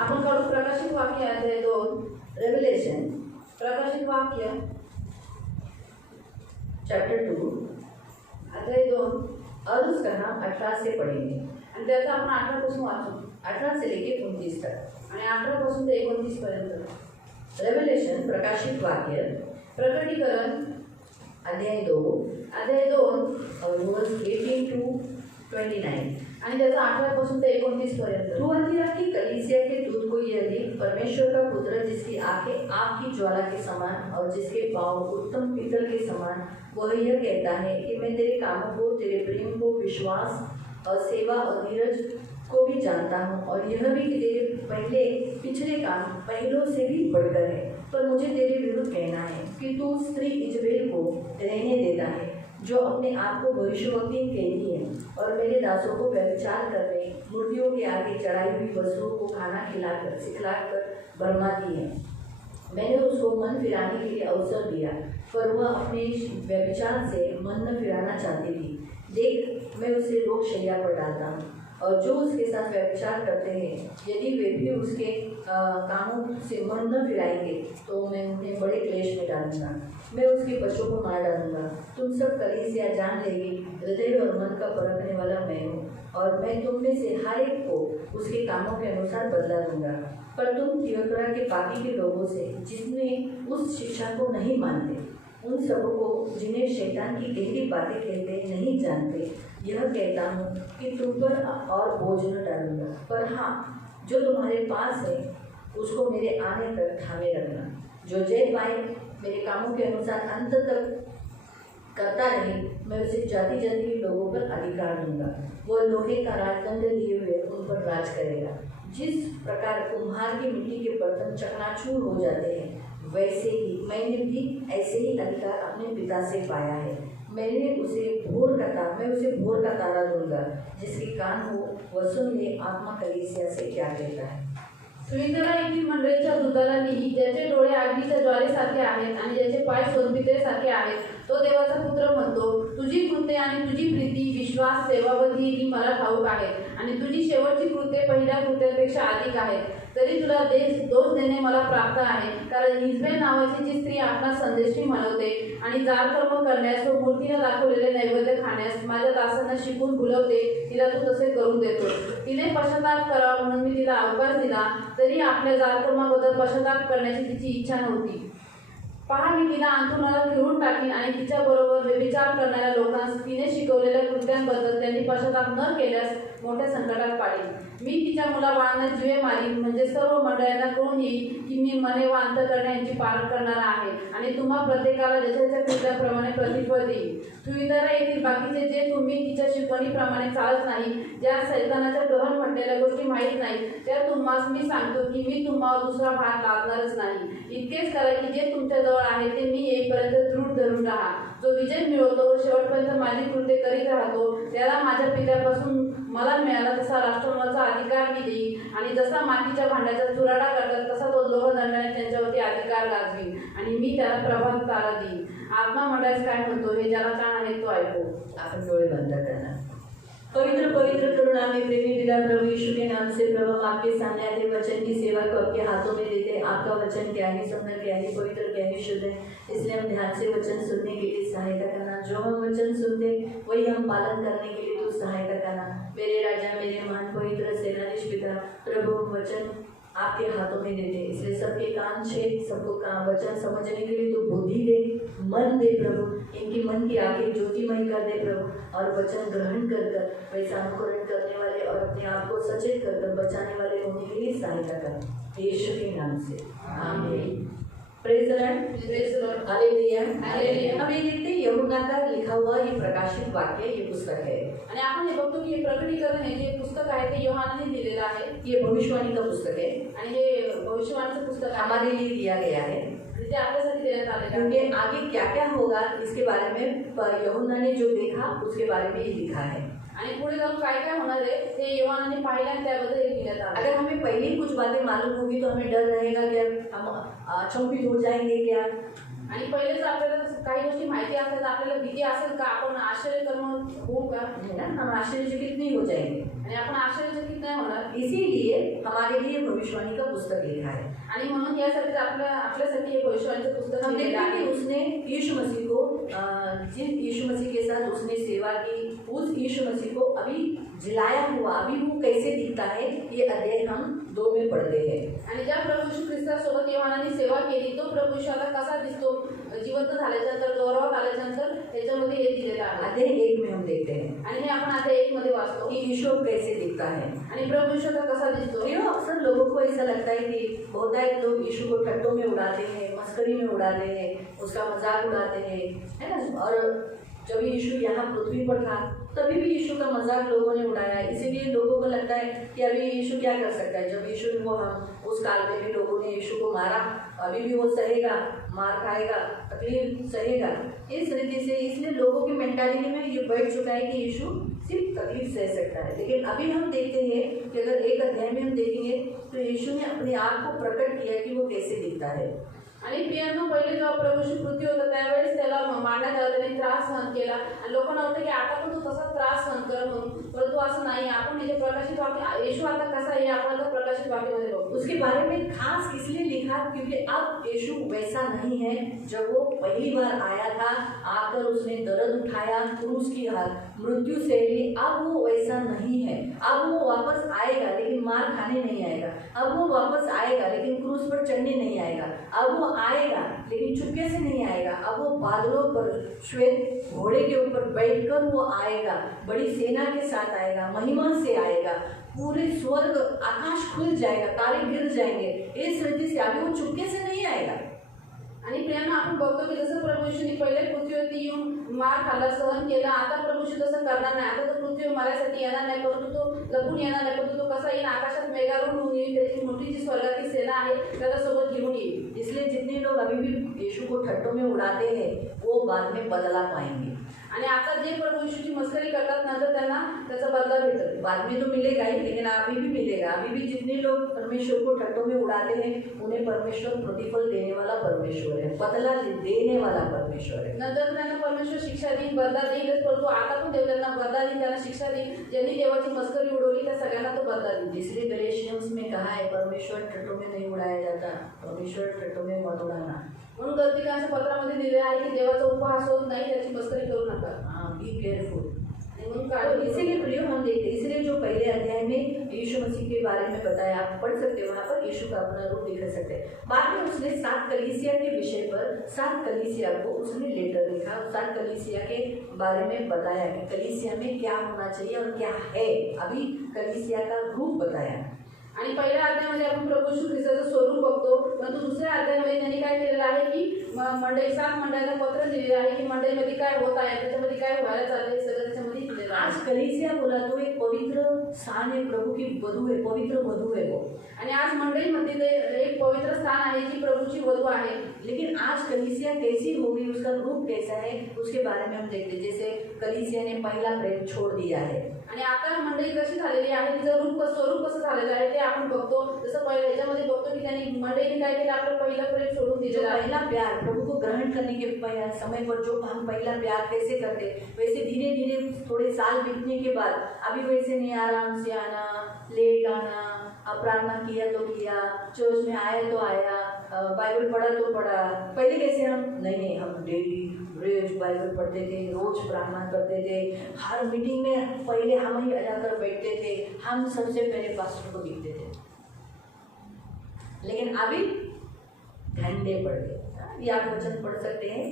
आपण काढू प्रकाशित वाक्य अध्याय 2 रेव्हलेशन प्रकाशित वाक्य चैप्टर 2 अध्याय 2 और उसका नाम 18 से पढ़ेंगे आणि त्याचा आपण 18 पासून वाचू 18 से लेके 29 तक आणि 18 पासून ते 29 पर्यंत रेव्हलेशन प्रकाशित वाक्य प्रकटीकरण अध्याय 2 और वर्स 18 to 29 आणि त्याचा 18 पासून ते 29 पर्यंत। थुआतीरा की कलीसिया के दूत को यह लिख, परमेश्वर का पुत्र जिसकी आंखें आग की ज्वाला के समान और जिसके पांव उत्तम पीतल के समान, वह यह कहता है कि मैं तेरे कामों को, तेरे प्रेम को, विश्वास और सेवा और धीरज को भी जानता हूँ, और यह भी कि तेरे पिछले काम पहलों से भी बढ़कर है। पर मुझे तेरे विरुद्ध कहना है कि तू स्त्री इजबेल को रहने देता है, जो अपने आप को भविष्यवक्ता कहती है और मेरे दासों को व्यभिचार करने, मूर्तियों के आगे चढ़ाई हुई वस्तुओं को खाना खिलाकर सिखलाकर भरमाती है। मैंने उसको मन फिराने के लिए अवसर दिया, पर वह अपने व्यभिचार से मन न फिराना चाहती थी। देख, मैं उसे रोग शैया पर डालता हूँ, और जो उसके साथ व्यभिचार करते हैं, यदि वे भी उसके कामों से मन न फिराएंगे, तो मैं उन्हें बड़े क्लेश में डालूंगा। मैं उसके बच्चों को मार डालूंगा। तुम सब कलीसिया जान लेगी, हृदय और मन का परखने वाला मैं हूँ, और मैं तुम में से हर एक को उसके कामों के अनुसार बदला दूंगा। पर तुम थियोतरा के बाकी के लोगों से, जिसने उस शिक्षा को नहीं मानते, उन सबों को जिन्हें शैतान की गहरी बातें कहते नहीं जानते, यह कहता हूँ कि तुम पर और बोझ न डालूंगा। पर हाँ, जो तुम्हारे पास है उसको मेरे आने तक थामे रखना। जो जय पाए, मेरे कामों के अनुसार अंत तक करता रहे, मैं उसे जाति जाति के लोगों पर अधिकार दूंगा। वह लोहे का राजदंड लिए हुए उन पर राज करेगा। जिस प्रकार कुम्हार की मिट्टी के बर्तन चकनाचूर हो जाते हैं, वैसे ही मैंने भी ऐसे ही अधिकार अपने पिता से पाया है। मैं उसे भोर का तारा दूंगा। जिसके कान हो वह सुन ले, आत्मा कलीसिया से क्या कहता है। सुवितरा येथील मंडळीच्या दूताला लिही, ज्याचे डोळे आगीच्या ज्वालेसारखे आहेत आणि ज्याचे पाय सोनपितळेसारखे आहेत, तो देवाचा पुत्र म्हणतो, तुझी कृत्ये आणि तुझी प्रीती, विश्वास, सेवा व धीर मला ठाऊक आहेत, आणि तुझी शेवटची कृत्ये पहिल्या कृत्यापेक्षा अधिक आहेत। तरी तुला दोष देणे मला प्राप्त आहे, कारण इजबेल नावाची जी स्त्री आपणास संदेशी म्हणवते आणि जार कर्म करण्यास व मूर्तीला दाखवलेले नैवेद्य खाण्यास माझ्या दासांना शिकून भुलवते, तिला तू तसे करून देतो। तिने पश्चाताप करावा म्हणून मी तिला अवकाश दिला, तरी आपल्या जार कर्माबद्दल पश्चाताप करण्याची तिची इच्छा नव्हती। पहा, मी तिला अंथरुणाला खिळून टाकीन आणि तिच्याबरोबर व्यभिचार करणाऱ्या लोकांस तिने शिकवलेल्या कृत्यांबद्दल त्यांनी पश्चाताप न केल्यास मोठ्या संकटात पाडीन। मी तिच्या मुलाबाळांना जीवे मारीन, म्हणजे सर्व मंडळांना कळून येईल की मी मने व अंतःकरणे यांची पालन करणारा आहे, आणि तुम्हा प्रत्येकाला ज्याच्या कृत्याप्रमाणे प्रतिफळ देईल। सुवितरा येथील बाकीचे जे तुम्ही तिच्या शिकवणीप्रमाणे चालत नाही, ज्या सैतानाच्या ग्रहण म्हटलेल्या गोष्टी माहीत नाही, त्या तुम्हास मी सांगतो की मी तुम्हाला दुसरा भाग लादणारच नाही। इतकेच करा की जे तुमच्याजवळ आहे ते मी येईपर्यंत दृढ धरून राहा। जो विजय मिळवतो व शेवटपर्यंत माझी कृत्ये करीत राहतो, त्याला माझ्या पित्यापासून मला मिळाला तसा राष्ट्रमोलाचा अधिकार मी देईन, आणि जसा मातीच्या भांड्याचा चुराडा करतात तसा तो लोहदंडाने त्यांच्यावरती अधिकार गाजवीन, आणि मी त्याला प्रभावी तारा देईन। आत्मा मंडळास काय म्हणतो हे ज्याला कान आहे तो ऐको। आपण डोळे बंद करना। पवित्र पवित्र करुणामय प्रेमी पिता प्रभु यीशु के नाम से प्रभु हम आपके सामने आते वचन की सेवा को आपके हाथों में देते हैं। आपका वचन क्या ही सुंदर, क्या ही पवित्र, क्या ही शुद्ध है, इसलिए हम ध्यान से वचन सुनने के लिए सहायता करना। जो हम वचन सुनते वही हम पालन करने के लिए तू सहायता करना। मेरे राजा, मेरे महान पवित्र सेनाधीश पिता प्रभु, वचन आपके हाथों में देते, इसलिए सबके कान छेद, सबको वचन समझने के लिए तू बुद्धि दे, मन दे प्रभु। इनकी मन की आंखें ज्योतिमय कर दे प्रभु, और वचन ग्रहण कर वैसा अनुकरण करने वाले और अपने आप को सचेत कर बचाने वाले होने के लिए सहायता कर, यीशु के नाम से आमीन। Praise the Lord, hallelujah. हम ये देखते हैं यूहन्ना का लिखा हुआ ये प्रकाशित वाक्य, ये पुस्तक है, आणि आपण हे बघतो की हे प्रकटीकरण हे जे पुस्तक आहे ते योहानाने दिलेलं आहे। ये भविष्यवाणी का पुस्तक है, आणि हे भविष्यवाणीचं पुस्तक आहे, हमारे लिए दिया गया है, जे आपल्यासाठी देण्यात आलेलं आहे। क्योंकि आगे क्या क्या होगा इसके बारे में यूहन्ना ने जो देखा उसके बारे में ही लिखा है, आणि पुढे जाऊन काय काय होणार आहे ते योहानाने पाहिलं आणि त्याबद्दल हे लिहिण्यात आलं। अगर हमें पहले ही कुछ बातें मालूम होगी तो हमें डर रहेगा क्या, हम चौंकित हो जाएंगे क्या। आणि पहिले जर आपल्याला काही गोष्टी माहिती असेल, आपल्याला भीती असेल का, आपण आश्चर्यकर्म होऊ का, है ना, हम आश्चर्यचकित नहीं हो जाएंगे। आणि आणि आपण आश्चर्यचकित नाही होणार. इसीलिए हमारे लिए भविष्यवाणी का पुस्तक लिखा है. आणि म्हणून यासाठी आपल्यासाठी हे भविष्यवाणीचं पुस्तक हम लिहिलेलं देखते हैं कि आहे. उसने यीशु मसीह को जिस यीशु मसीह के साथ उसने सेवा की, उस यीशु मसीह को अभी जिलाया हुआ, अभी वो कैसे दिखता है, ये अध्याय हम 2 में पढ़ते हैं. आणि ज्या प्रभू यीशु ख्रिस्तासोबत योहानाने सेवा केली तो प्रभू यीशु आता कसा दिसतो जिवंत झाल्याच्यानंतर, गौरवात आल्याच्यानंतर, याच्यामध्ये हे दिलेलं आहे. अध्याय 1 में हम देखते हैं आणि हे आपण अध्याय 1 मध्ये वाचतो कि यीशु अब कैसे दिखता है. आणि प्रभू यीशु आता कसा दिसतो. अक्सर लोगों को ऐसा लगता है कि बहुतायत लोग यीशु को ठट्टों में उड़ाते हैं, मस्करी में उड़ाते हैं, उसका मजाक उड़ाते हैं, है ना. और जब यीशु यहाँ पृथ्वी पर था तभी भी यीशु का मजाक लोगों ने उड़ाया. इसीलिए लोगों को लगता है कि अभी यीशु क्या कर सकता है. जब यीशु को हम उस काल में भी लोगों ने यीशु को मारा, अभी भी वो सहेगा, मार खाएगा, तकलीफ सहेगा. इस रीति से इसलिए लोगों की मेंटालिटी में ये बैठ चुका है कि यीशु सिर्फ तकलीफ सह सकता है. लेकिन अभी हम देखते हैं कि अगर एक अध्याय में हम देखेंगे तो यीशु ने अपने आप को प्रकट किया कि वो कैसे दिखता है. आणि प्रियांनो, पहिले जेव्हा प्रभू यीशु पृथ्वी होता त्यावेळेस त्याला मारण्यात आलं, त्याने त्रास सहन केला आणि लोकांना वाटतं की आता पण तो तसा त्रास सहन कर म्हणून, परंतु असं नाही. आपण हे जे प्रकाशित वाक्य यीशु आता कसा आहे आपण आता प्रकाशित वाक्यामध्ये बघू. उसके बारे में खास इसलिए लिखा क्योंकि अब यीशु वैसा नहीं है जब वो पहली बार आया था, आकर उसने दर्द उठाया, क्रूस की मृत्यु सहली. अब वो वैसा नहीं है. अब वो वापस आएगा लेकिन मार खाने नहीं आएगा. अब वो वापस आएगा लेकिन क्रूस पर चढ़ने नहीं आएगा. अब वो आएगा लेकिन चुपके से नहीं आएगा. अब वो बादलों पर श्वेत घोड़े के ऊपर बैठकर वो आएगा, बड़ी सेना के साथ आएगा, महिमा से आएगा. पूरे स्वर्ग आकाश खुल जाएगा, तारे गिर जाएंगे. इस रीति से अभी वो चुपके से नहीं आएगा. आणि प्रियांनो, आपण बघतो की जसं प्रभू यीशुने पहिले पृथ्वीवरती येऊन मार खाल्ला, सहन केला, आता प्रभू यीशु तसं करणार नाही. आता तो पृथ्वीवर मारायसाठी येणार नाही, परंतु तो लपून येणार नाही, परंतु तो कसा येईल, आकाशात मेघारूढ होऊन येईल, त्याची मोठी जी स्वर्गाची सेना आहे त्याला सोबत घेऊन येईल. इसलिए जितने लोग अभी भी यीशु को ठट्टों में उड़ाते हैं वो बाद में बदला पाएंगे. आणि आता जे प्रभू यीशुची मस्करी करतात नंतर त्यांना त्याचा बदला भेटेल. बाद में तो मिलेगा ही, लेकिन अभी भी मिलेगा. अभी भी जितने लोग परमेश्वर को ठट्टों में उड़ाते हैं उन्हें परमेश्वर प्रतिफल देने वाला परमेश्वर है, बदला देने वाला परमेश्वर है. नंतर त्यांना परमेश्वर शिक्षा देईल, बदला देईलच, परंतु आता पण देव त्यांना बदला देईल, त्यांना शिक्षा देईल. ज्यांनी देवाची मस्करी उडवली त्या सगळ्यांना तो बदला देईल. इसलिए गलेशियंस में कहा है परमेश्वर ठट्टों में नहीं उड़ाया जाता, परमेश्वर ठट्टों में मत उड़ाना. म्हणून गलतिकांच्या पत्रामध्ये दिले आहे की देवाचा उपहास होत नाही, त्याची मस्करी करू नका. Be careful. म्हणून तो काळजी. इसीलिए प्रियो हम देखते हैं, इसलिए जो पहले अध्याय में यीशु मसीह के बारे में बताया, आप पढ़ सकते हो, वहाँ पर यीशु का अपना रूप दिखा सकते हैं. बाद में उसने 7 कलीसिया के विषय पर 7 कलीसिया को उसने लेटर लिखा, 7 कलीसिया के बारे में बताया कि कलीसिया में क्या होना चाहिए और क्या है. अभी कलीसिया का रूप बताया. आणि पहिल्या अध्यायामध्ये आपण प्रभू यीशु ख्रिस्ताचं स्वरूप बघतो, परंतु दुसऱ्या अध्यायामध्ये त्यांनी काय केलेलं आहे की मंडळी 7 मंडळांना पत्र दिलेलं आहे की मंडळीमध्ये काय होत आहे, त्याच्यामध्ये काय व्हायला चाललंय, सगळं त्याच्यामध्ये दिलेलं आहे. आज कलीसिया बोला तो एक पवित्र स्थान है, प्रभु की वधू है, पवित्र वधू है वो. आणि आज मंडळीमध्ये ते एक पवित्र स्थान आहे जी प्रभूची वधू आहे. लेकिन आज कलीसिया कैसी होगी, उसका रूप कैसा है, उसके बारे में हम देखते हैं. जैसे कलीसिया ने पहला प्रेम छोड़ दिया है. आणि आता मंडळी कशी झालेली आहे, तिचं स्वरूप कसं झालेलं आहे ते आपण बघतो. जसं पहिल्या ह्याच्यामध्ये बघतो की त्यांनी मंडळीने काय केलं, आपलं पहिलं प्रेम सोडून जो दिलेलं आहे. पहला प्यार प्रभु को ग्रहण करने के समय पर जो हम पहला प्यार कैसे करते, वैसे धीरे धीरे थोड़े साल बीतने के बाद अभी वैसे नहीं, आराम से आना, लेट आना, प्रार्थना किया तो किया, चर्च में आया तो आया, बाइबल पढ़ा तो पढ़ा. पहले कैसे हम नहीं हम डेली रोज बाइबल पढ़ते थे, रोज प्रार्थना करते थे, हर मीटिंग में पहले हम ही जाकर बैठते थे, हम सबसे पहले पास्टर को दिखते थे. लेकिन अभी घंटे पढ़ गए. ये आप वचन पढ़ सकते हैं,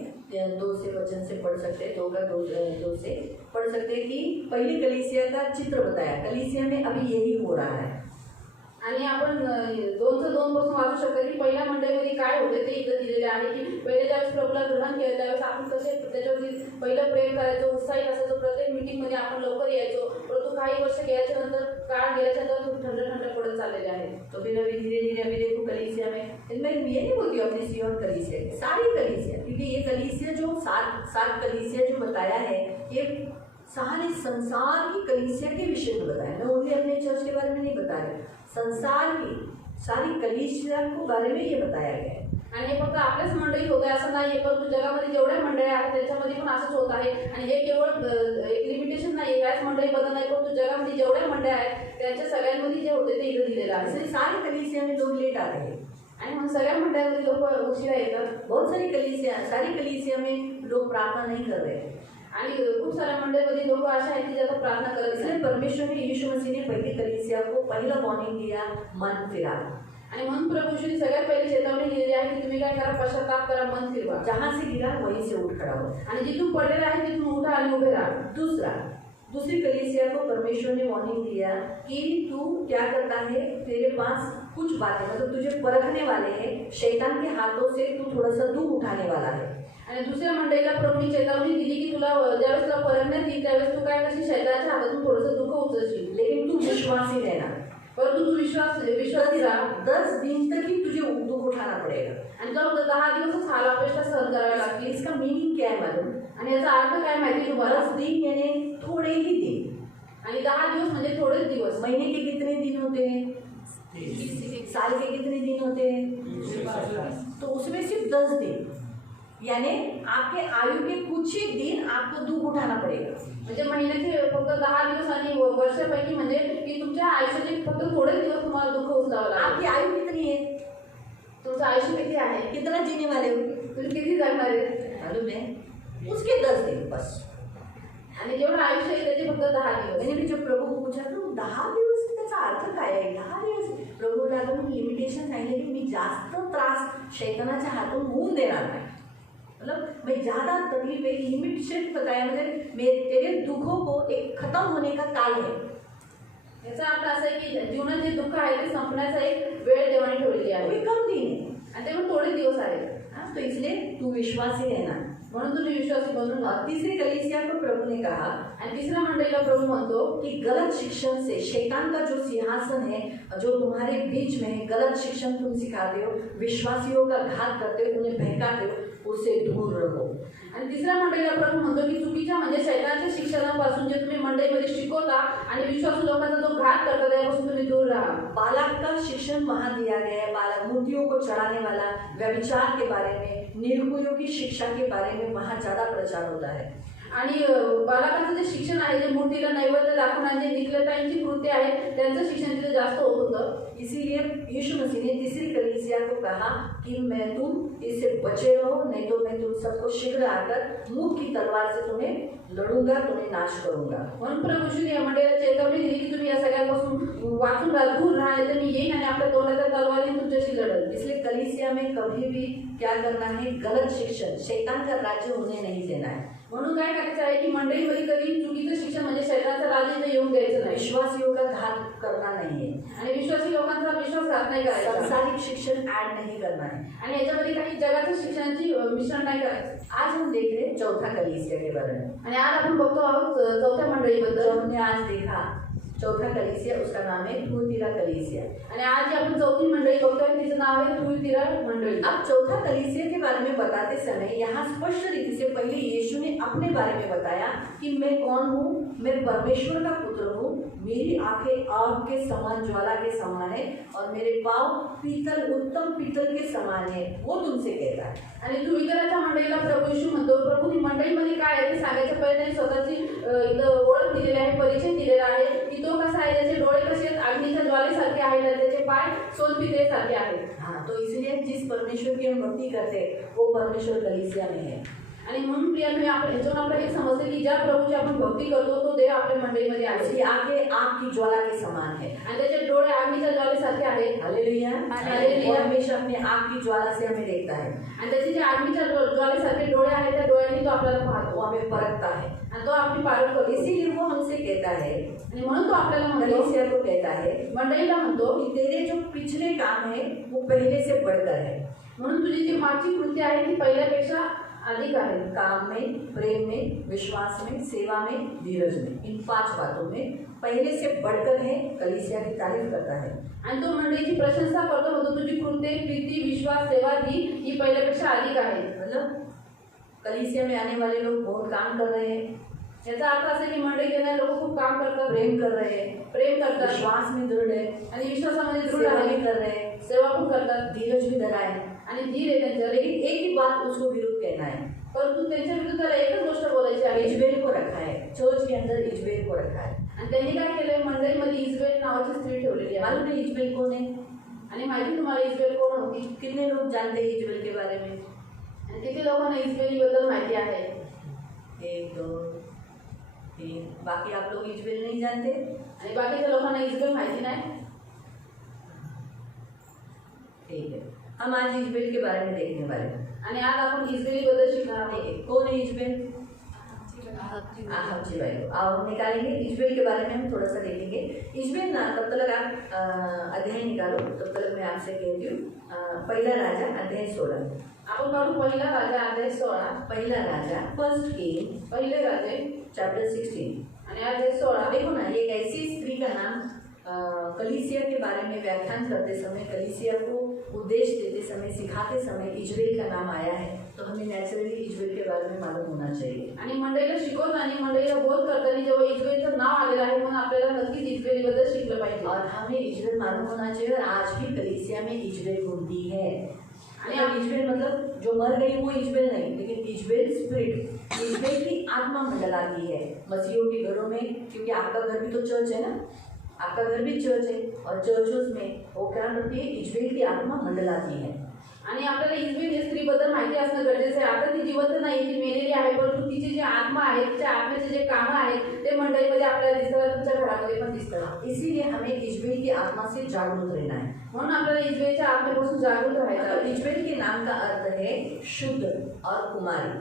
2 से वचन से पढ़ सकते हैं, 2 से पढ़ सकते हैं कि पहली कलीसिया का चित्र बताया. कलीसिया में अभी यही हो रहा है. आणि आपण 2:2 पासून वाचू शकतो की पहिल्या मंडळीमध्ये काय होते ते इथं दिलेले आहे की पहिले ज्यावेळेस प्रभूला ग्रहण केलं त्यावेळेस आपण कसे त्याच्यावरती पहिलं प्रेम करायचो, उत्साहित असायचो, प्रत्येक मीटिंगमध्ये आपण लवकर यायचो, परंतु काही वर्ष गेल्याच्या नंतर काळ गेल्याच्या नंतर खूप थंड पडत चाललेले आहे. तो फिर अभी धीरे धीरे अभी देखो कलीसिया में, इनमें ये नहीं बोलती अपनी सियोन कलीसिया, सारी कलीसिया, क्योंकि ये कलीसिया जो 7 कलीसिया जो बताया है ये सारे संसार की कलीसिया के विषय में बताया. मैं ओनली अपने चर्च के बारे में नहीं बता रही, संसार की सारी कलीसिया के बारे में ये बताया गया है. आणि हे फक्त आपल्याच मंडळीत होत आहे असं नाही, परंतु जगामध्ये जेवढ्या मंडळी आहेत त्याच्यामध्ये पण असंच होत आहे. आणि हे केवळ एक लिमिटेशन नाही, याच मंडळीबद्दल नाही, परंतु जगामध्ये जेवढ्या मंडळी आहेत त्यांच्या सगळ्यांमध्ये जे होते ते इथं दिलेलं आहे. इसलिए सारी कलीसिया में लोग लेट आते हैं, आणि मग सगळ्या मंडळामध्ये लोक उशिरा येतात. बहुत सारी कलीसिया में लोग प्रार्थना नहीं कर रहे हैं। आणि खूप साऱ्या मंडळीमध्ये लोक अशा आहेत की ज्याचा प्रार्थना करत इसलिए नाही. परमेश्वर ने यीशु मसीह ने पहली कलीसिया को पहला वार्निंग दिया, मन फिरा। आणि म्हणून प्रभू श्री सगळ्यात पहिली चेतावणी दिलेली आहे की तुम्ही काय करा, पश्चाताप करा, मन फिरवा. जहां से गिरा वहीं से उठ खड़ा हो। आणि जिथून पडलेला आहे तिथून उठा आणि उभे राहा. दूसरी कलीसिया को परमेश्वर ने वार्निंग दिया कि तू क्या करता है, तेरे पास कुछ बातें मतलब तुझे परखने वाले हैं, शैतान के हाथों से तू थोड़ा सा दूर उठाने वाला है। आणि दुसऱ्या मंडळीला प्रभूने चेतावणी दिली की तुला ज्यावेळेस तुला परखण्यात येईल त्यावेळेस तू काय करशील, शैतानाच्या हातातून थोडंसं दुःख उचलशील, लेकिन तू विश्वासी रहना, परंतु तू विश्वासी राहा. 10 दिन तक ही तुझे दुख उठाना पड़ेगा। आणि तो 10 दिवसच हाल अपेष्टा सहन करावे लागतील. इसका मीनिंग क्या है मालूम? आणि याचा अर्थ काय माहिती तुम्हाला? 10 दिन यानी थोड़े ही दिन। आणि 10 दिवस म्हणजे थोडेच दिवस. महीने के कितने दिन होते हैं? साल के कितने दिन होते हैं? तो उसमें सिर्फ 10 दिन, यानी आपके आयु के कुछ ही दिन आपको दुख उठाना पड़ेगा। म्हणजे महिन्याचे फक्त 10 दिवस आणि वर्षापैकी म्हणजे की तुमच्या आयुष्याचे फक्त थोडेच दिवस तुम्हाला दुःख उचलावं लागेल. आपकी आयु कितनी है? तुमचं आयुष्य किती आहे, कितना जीने वाले हो? तुम्ही किती जगणार आहे, मालूम है? उसके 10 दिन बस। आणि जेवढं आयुष्य आहे त्याचे फक्त 10 दिवस. मैंने भी जब प्रभू को पूछा तो 10 दिवस त्याचा अर्थ काय आहे? 10 दिवस प्रभूला अगर मी लिमिटेशन सांगितले की मी जास्त त्रास शैतानाच्या हातून होऊन देणार नाही, मतलब मैं ज़्यादा तकलीफ, एक लिमिट सिर्फ बताया, मतलब तेरे दुखों को एक खत्म होने का काल है। याचा अर्थ असा आहे की जीवनात जे दुःख आहे ते संपण्याचा एक वेळ देवाने ठेवलेली आहे कोई कम दिन है, आणि ते पण थोडे दिवस आहेत. हाँ, तो इसलिए तू विश्वासी रहना। म्हणून तुम्ही विश्वासी बनून राहा. तीसरी कलीसिया को प्रभु ने कहा आणि तिसऱ्या मंडळीला प्रभू म्हणतो कि गलत शिक्षण से शैतान का जो सिंहासन है, जो तुम्हारे बीच में है, गलत शिक्षण तुम सिखाते हो, विश्वासियों का घात करते हो, उन्हें बहकाते हो, उससे दूर रहो। आणि तिसऱ्या मंडळीला प्रभू म्हणतो की चुकीच्या म्हणजे शैतानाच्या शिक्षणापासून जे तुम्ही मंडळीमध्ये शिकवता आणि विश्वासू लोकांचा जो घात करता त्यापासून तुम्ही दूर राहा. बालक का शिक्षण वहाँ दिया गया है, बालक मूर्तियों को चढ़ाने वाला, व्यभिचार के बारे में, निर्कुयों की शिक्षा के बारे में वहाँ ज़्यादा प्रचार होता है। आणि बालकांचं जे शिक्षण आहे, जे मूर्तीला नैवेद्य दाखवणार, जे निकलताईंची कृत्य आहे त्यांचं शिक्षण तिथे जास्त होत होतं. इसीलिए यीशु मसीह ने तीसरी कलीसिया को कहा कि मैं तुम इससे बचे रहो, नहीं तो मैं तुम सबको शीघ्र आकर मुंह की तलवार से तुम्हें लड़ूंगा, तुम्हें नाश करूंगा। म्हणून प्रभू श्री या मंडळीला चेतावणी दिली की तुम्ही या सगळ्यापासून वाचून राहा, दूर राहा, नाही तर मी येईन आणि आपल्या तोंडाच्या तलवारीने तुमच्याशी लढेल. इसलिए कलीसिया में कभी भी क्या करना है, गलत शिक्षण, शैतान का राज्य होने नहीं देना है। म्हणून काय करायचं आहे की मंडळीमध्ये कधी चुकीचं शिक्षण म्हणजे शैतानाचं राज्य इथं येऊन द्यायचं नाही. विश्वासियों का घात करना नहीं है, आणि विश्वासी लोकांचा विश्वासघात नाही करायचा, सांसारिक शिक्षण ऐड नहीं करना है, आणि याच्यामध्ये काही जगाच्या शिक्षणाची मिश्रण नाही करायचं. आज हम देख रहे हैं चौथा कलीसिया के बारे में। आणि आज आपण बघतो आहोत चौथ्या मंडळीबद्दल. जो हमने आज देखा चौथा कलीसिया, उसका नाम है थुआतीरा कलीसिया। आणि आज जी आपण चौथी मंडळी बघतोय तिचं नाव आहे थुआतीरा मंडळी. अब चौथा कलीसिया के बारे में बताते समय यहाँ स्पष्ट रीति से पहले यीशु ने अपने बारे में बताया कि मैं कौन हूँ, मैं परमेश्वर का पुत्र हूँ, मेरी आंखें आग के समान, ज्वाला के समान है, और मेरे पाँव पीतल, उत्तम पीतल के समान है, वो तुमसे कहता है। आणि थुआतीराच्या मंडळीला प्रभू येशू म्हणतो, प्रभूनी मंडळीमध्ये काय आहे ते सांगायच्या पहिले त्यांनी स्वतःची इथं ओळख दिलेली आहे, परिचय दिलेला आहे की तो कसा आहे, त्याचे डोळे कसे आहेत, अग्नीच्या ज्वालेसारखे आहेत आणि त्याचे पाय सोनपितळेसारखे आहेत. हाँ, तो इसलिए जिस परमेश्वर की हम भक्ति करते हैं वो परमेश्वर कलीसिया में है। आणि म्हणून प्रिया मी याच्यावर आपल्याला एक समजते की ज्या प्रभूची आपण भक्ती करतो तो देव आपल्या मंडळीमध्ये आहे. उसकी आंखें आग की ज्वाला के समान है, आणि त्याचे डोळे अग्नीच्या ज्वालेसारखे आहेत. Hallelujah, hallelujah. वो हमेशा अपने आग की ज्वाला से हमें देखता है, आणि त्याचे जे अग्नीच्या ज्वालेसारखे डोळे आहेत त्या डोळ्यांनी तो आपल्याला पाहतो, वो हमें परखता है, आणि तो आपली पारख करतो. इसीलिए वो हमसे कहता है, आणि म्हणून तो आपल्याला म्हणतो, कलीसिया को कहता है मंडळीला म्हणतो कि तेरे जो पिछले काम है वो पहले से बढ़कर है। म्हणून तुझी जी मागची कृत्य आहे ती पहिल्यापेक्षा अधिक आहे. काम में, प्रेम में, विश्वास में, सेवा में, धीरज में, इन 5 बातों में पहले से बढ़कर है, कलीसिया की तारीफ करता है। आणि तो मंडळीची प्रशंसा करतो, म्हणतो तुझी कृत्य, प्रीती, विश्वास, सेवा ही पहिल्यापेक्षा अधिक आहे. मतलब कलीसिया में आने वाले लोग बहुत काम कर रहे हैं, याचा अर्थ असा की मंडळीत येणारे लोक खूप काम करतात, प्रेम कर रहे हैं, प्रेम करतात, विश्वास में दृढ़ है, आणि विश्वासामध्ये दृढ सेवा आहे, भी कर रहे हैं, सेवा पण करतात, धीरज भी धरा है, आणि धीर आहे त्यांच्यावर, लेकिन एक ही बात उसको विरुद्ध कहना है, परंतु त्यांच्या विरुद्ध त्याला एकच गोष्ट बोलायची आहे, इजबेल को रखा है, चर्च के अंदर इजबेल को रखा है। आणि त्यांनी काय केलंय, मंडळीमध्ये इजबेल नावाची स्त्री ठेवलेली आहे। मालूम है इजबेल कौन है? आणि माहिती तुम्हाला इजबेल कोण होती? कितने लोग जानते हैं इजबेल के बारे में? आणि किती लोकांना इजबेलीबद्दल माहिती आहे? 1 2 3, बाकी आप लोग इजबेल नहीं जानते? आणि बाकीच्या लोकांना इजबेल माहिती नाही। ठीक है, हम आज इजबेल के बारे में देखने वाले हैं। आणि आज आपण इजबेलीबद्दल शिकणार आहोत। ठीक है, कौन है इजबेल? आहाब जी भाई, आओ हम निकालेंगे इजबेल के बारे में, हम थोड़ा सा देखेंगे। इजबेल ना, तब तक आप अध्याय निकालो, तब तक मैं आपसे कहती हूँ। पहला राजा अध्याय 16, आपण काढू पहिला राजा अध्याय 16, पहला राजा फर्स्ट किंग पहिले राजे चैप्टर 16। आणि अध्याय 16। देखो ना, ये एक ऐसी स्त्री का नाम कलीसिया के बारे में व्याख्यान करते समय, कलीसिया को उपदेश देते समय, सिखाते समय इजबेल का नाम आया है, तो हमें नेचुरली इजबेल के बारे में मालूम होना चाहिए। आणि मंडळीला शिकवताना आणि मंडळीला बोध करताना जेव्हा इजबेलचं नाव आलेलं आहे, म्हणून आपल्याला नक्कीच इजबेलीबद्दल शिकलं पाहिजे। और हमें इजबेल मालूम होना चाहिए, और आज भी कलीसिया में इजबेल घूमती है। और इजबेल मतलब जो मर गई वो इजबेल नहीं, लेकिन इजबेल स्पिरिट, इजबेल की आत्मा मंडलाती है मसीहों के घरों में, क्योंकि आपका घर भी तो चर्च है ना, आपका घर भी चर्च है, और चर्चों में वो क्या करती है, इजबेल की आत्मा मंडलाती है। आणि आपल्याला इजबेल या स्त्रीबद्दल माहिती असणं गरजेचं आहे। आता ती जिवंत नाही, ती मेलेली आहे, परंतु तिची जी आत्मा आहे, तिच्या आत्म्याचे जे कामं आहेत ते मंडळीमध्ये आपल्याला दिसतात, तुमच्या घरामध्ये पण दिसतात। इसीलिए हमें इजबेल की आत्मा से जागरूक रहना है। म्हणून आपल्याला इजबेलच्या आत्मेपासून जागरूक राहायचं मतलब आहे। इजबेल के नाम का अर्थ है शुद्ध और कुमारी।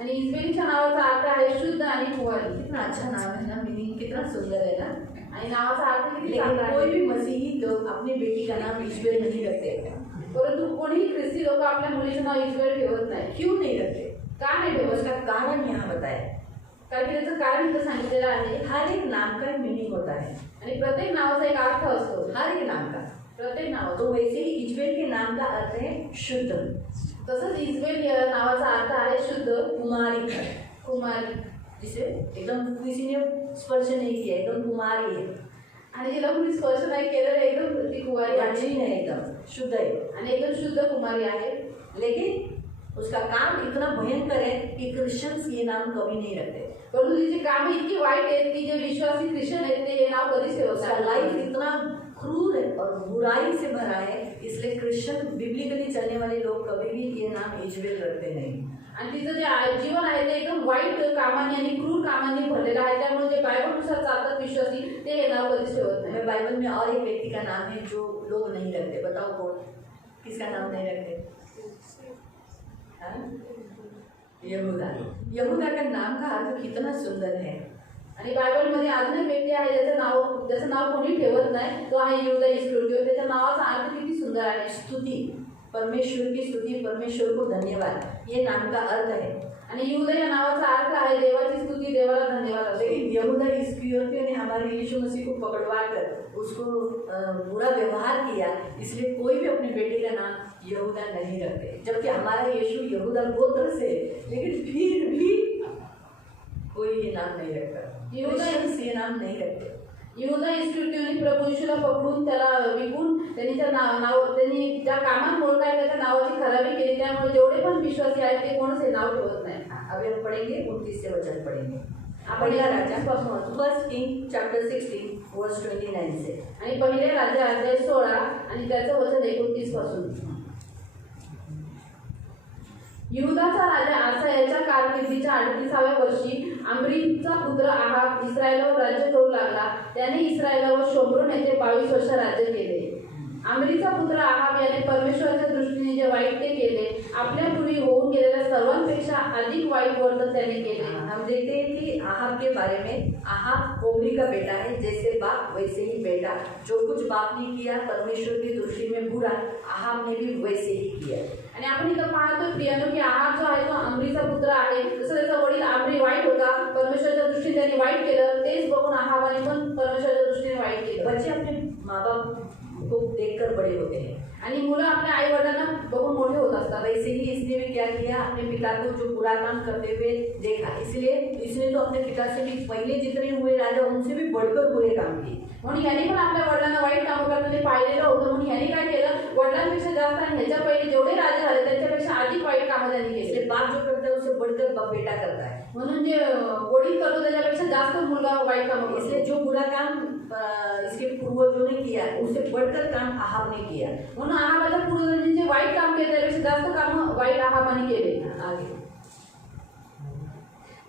आणि इजबेलीच्या नावाचा अर्थ आहे शुद्ध आणि कुंवारी। कितना अच्छा नाम है ना, मीनिंग कितना सुंदर है ना। आणि नावाचा अर्थ किती लेकिन चांगला कोई आहे। भी मसीही लोग अपनी बेटी का नाम इजबेल नहीं रखते। परंतु कोणीही ख्रिस्ती लोक आपल्या मुलीचं नाव इजबेल ठेवत नाही। क्यों नहीं रखते? का नाही ठेवत? उसका कारण यहाँ बताया, कारण की त्याचं कारण इथं सांगितलेलं आहे। हर एक नाम का मीनिंग होता है, आणि प्रत्येक नावाचा एक अर्थ असतो, हर एक नाम का। प्रत्येक नावाचा। तो वैसे ही इजबेल के नाम का अर्थ है शुद्ध, तसंच इजबेल या नावाचा अर्थ आहे शुद्ध कुमारी, कुमारी, जिसे एकदम किसी ने स्पर्श नहीं किया, एकदम कुमारी है, आणि जिला कुणी स्पर्श नाही केलेलं, एकदम ती कुमारी आहे अच्छी है, एकदम शुद्ध है, आणि एकदम शुद्ध कुमारी आहे। लेकिन उसका काम इतना भयंकर है कि क्रिश्चियंस ये नाम कभी नहीं रखते। परंतु तिची कामं इतकी वाईट आहेत की जे विश्वासी ख्रिश्चन आहेत ते हे नाव कधीच ठेवत उसका नाही। लाइफ इतना क्रूर है और बुराई से भरा है, इसलिए क्रिश्चियन बिब्लिकली चलने वाले लोग कभी भी ये नाम इजबेल रखते नहीं। आणि तिचं जे जीवन आहे ते एकदम वाईट कामांनी आणि क्रूर कामांनी भरलेलं आहे, त्यामुळे जे बायबलनुसार चालतात विश्वासी ते हे नाव कधीच ठेवत नाही। हमें बाइबल में और एक व्यक्ति का नाम है जो लोग नहीं रखते, बताओ कौन, किसका नाम नहीं रखते? हाँ? यहूदा। यहूदा का नाम का अर्थ कितना सुंदर है। आणि बायबलमध्ये अजून एक व्यक्ती आहे ज्याचं नाव कोणी ठेवत नाही, तो आहे यहूदा इस्करियोती। त्याच्या नावाचा अर्थ किती सुंदर आहे, स्तुति, परमेश्वर की स्तुति, परमेश्वर को धन्यवाद, ये नाम का अर्थ है। आणि यहूदा या नावाचा अर्थ आहे देवाची स्तुती, देवाला धन्यवाद असतो। लेकिन यहूदा इस्करियोती ने हमारे यीशु मसीह को पकड़वा कर उसको बुरा व्यवहार किया, इसलिए कोई भी अपने बेटे का नाम यहूदा नहीं रखते, जबकि हमारा यीशु यहूदा गोत्र से, लेकिन फिर भी कोई ये नाम नहीं रखता, क्रिश्चियंस ये नाम नहीं रखते। यहूदा इस्करियोतीने प्रभू येशूला पकडून त्याला विकून त्यांनी त्यांनी ज्या कामांमुळे काय त्याच्या नावाची खराबी केली, त्यामुळे जेवढे पण विश्वासी आहेत ते कोणच हे नाव ठेवत नाही। अभी हम पढ़ेंगे 29 से वचन पढ़ेंगे। आपण पहला या राजा पासून फर्स्ट किंग चैप्टर 16 वर्स 29 से। आणि पहिले राजा अध्याय 16 आणि त्याचं वचन 29 पासून। यहूदाचा राजा आसा याच्या कारकिर्दीच्या 38व्या वर्षी अमरीचा पुत्र आहाब इस्रायलावर राज्य करू लागला। त्याने इस्रायलावर शोम्रोन येथे 22 वर्ष राज्य केले। अमरीचा पुत्र आहाब याने परमेश्वराच्या दृष्टीने जे वाईट ते केले, आपल्यापूर्वी होऊन गेलेल्या सर्वांपेक्षा अधिक वाईट वर्तन त्याने केले। हम देखते हैं कि आहाब के बारे में, आहाब ओमरी का बेटा है, जैसे बाप वैसे ही बेटा, जो कुछ बाप ने किया परमेश्वर की दृष्टि में बुरा, आहाब ने भी वैसे ही किया। आणि आपण इथं पाहतो प्रियानो की आहाब जो आहे तो अमरीचा पुत्र आहे, जसं त्याचा वडील अमरी वाईट होता, परमेश्वराच्या दृष्टीने त्यांनी वाईट केलं, तेच बघून आहाबाने पण परमेश्वराच्या दृष्टीने वाईट केलं। बच्चे अपने माँ बाप को देखकर बड़े होते हैं। आणि मुलं आपल्या आई वडिलांना बघून मोठे होत असतात। वैसे ही इसने भी क्या किया, अपने पिता को जो बुरा काम करते हुए देखा, इसलिए इसने तो अपने पिता से भी पहले जितने हुए राजा उनसे भी बढ़कर बुरे काम किए। म्हणून ह्याने पण आपल्या वडिलांना वाईट काम करताना पाहिलेलं होतं, म्हणून ह्याने काय केलं, वडिलांपेक्षा जास्त आणि ह्याच्या पहिले जेवढे राजे झाले त्यांच्यापेक्षा अधिक वाईट कामं त्यांनी केली। इसलिए बाप जो करता है उससे बढ़कर बाप बेटा करता है। म्हणून जे वडील करतो त्याच्यापेक्षा जास्त मुलगा वाईट कामं करतो। इसलिए जो बुरा काम इसके पूर्वजों ने किया उससे बढ़कर काम अहाब ने किया। म्हणून आहाबाच्या पूर्वजांनी जे वाईट काम केले त्यापेक्षा जास्त काम वाईट आहाबाने केले। आगे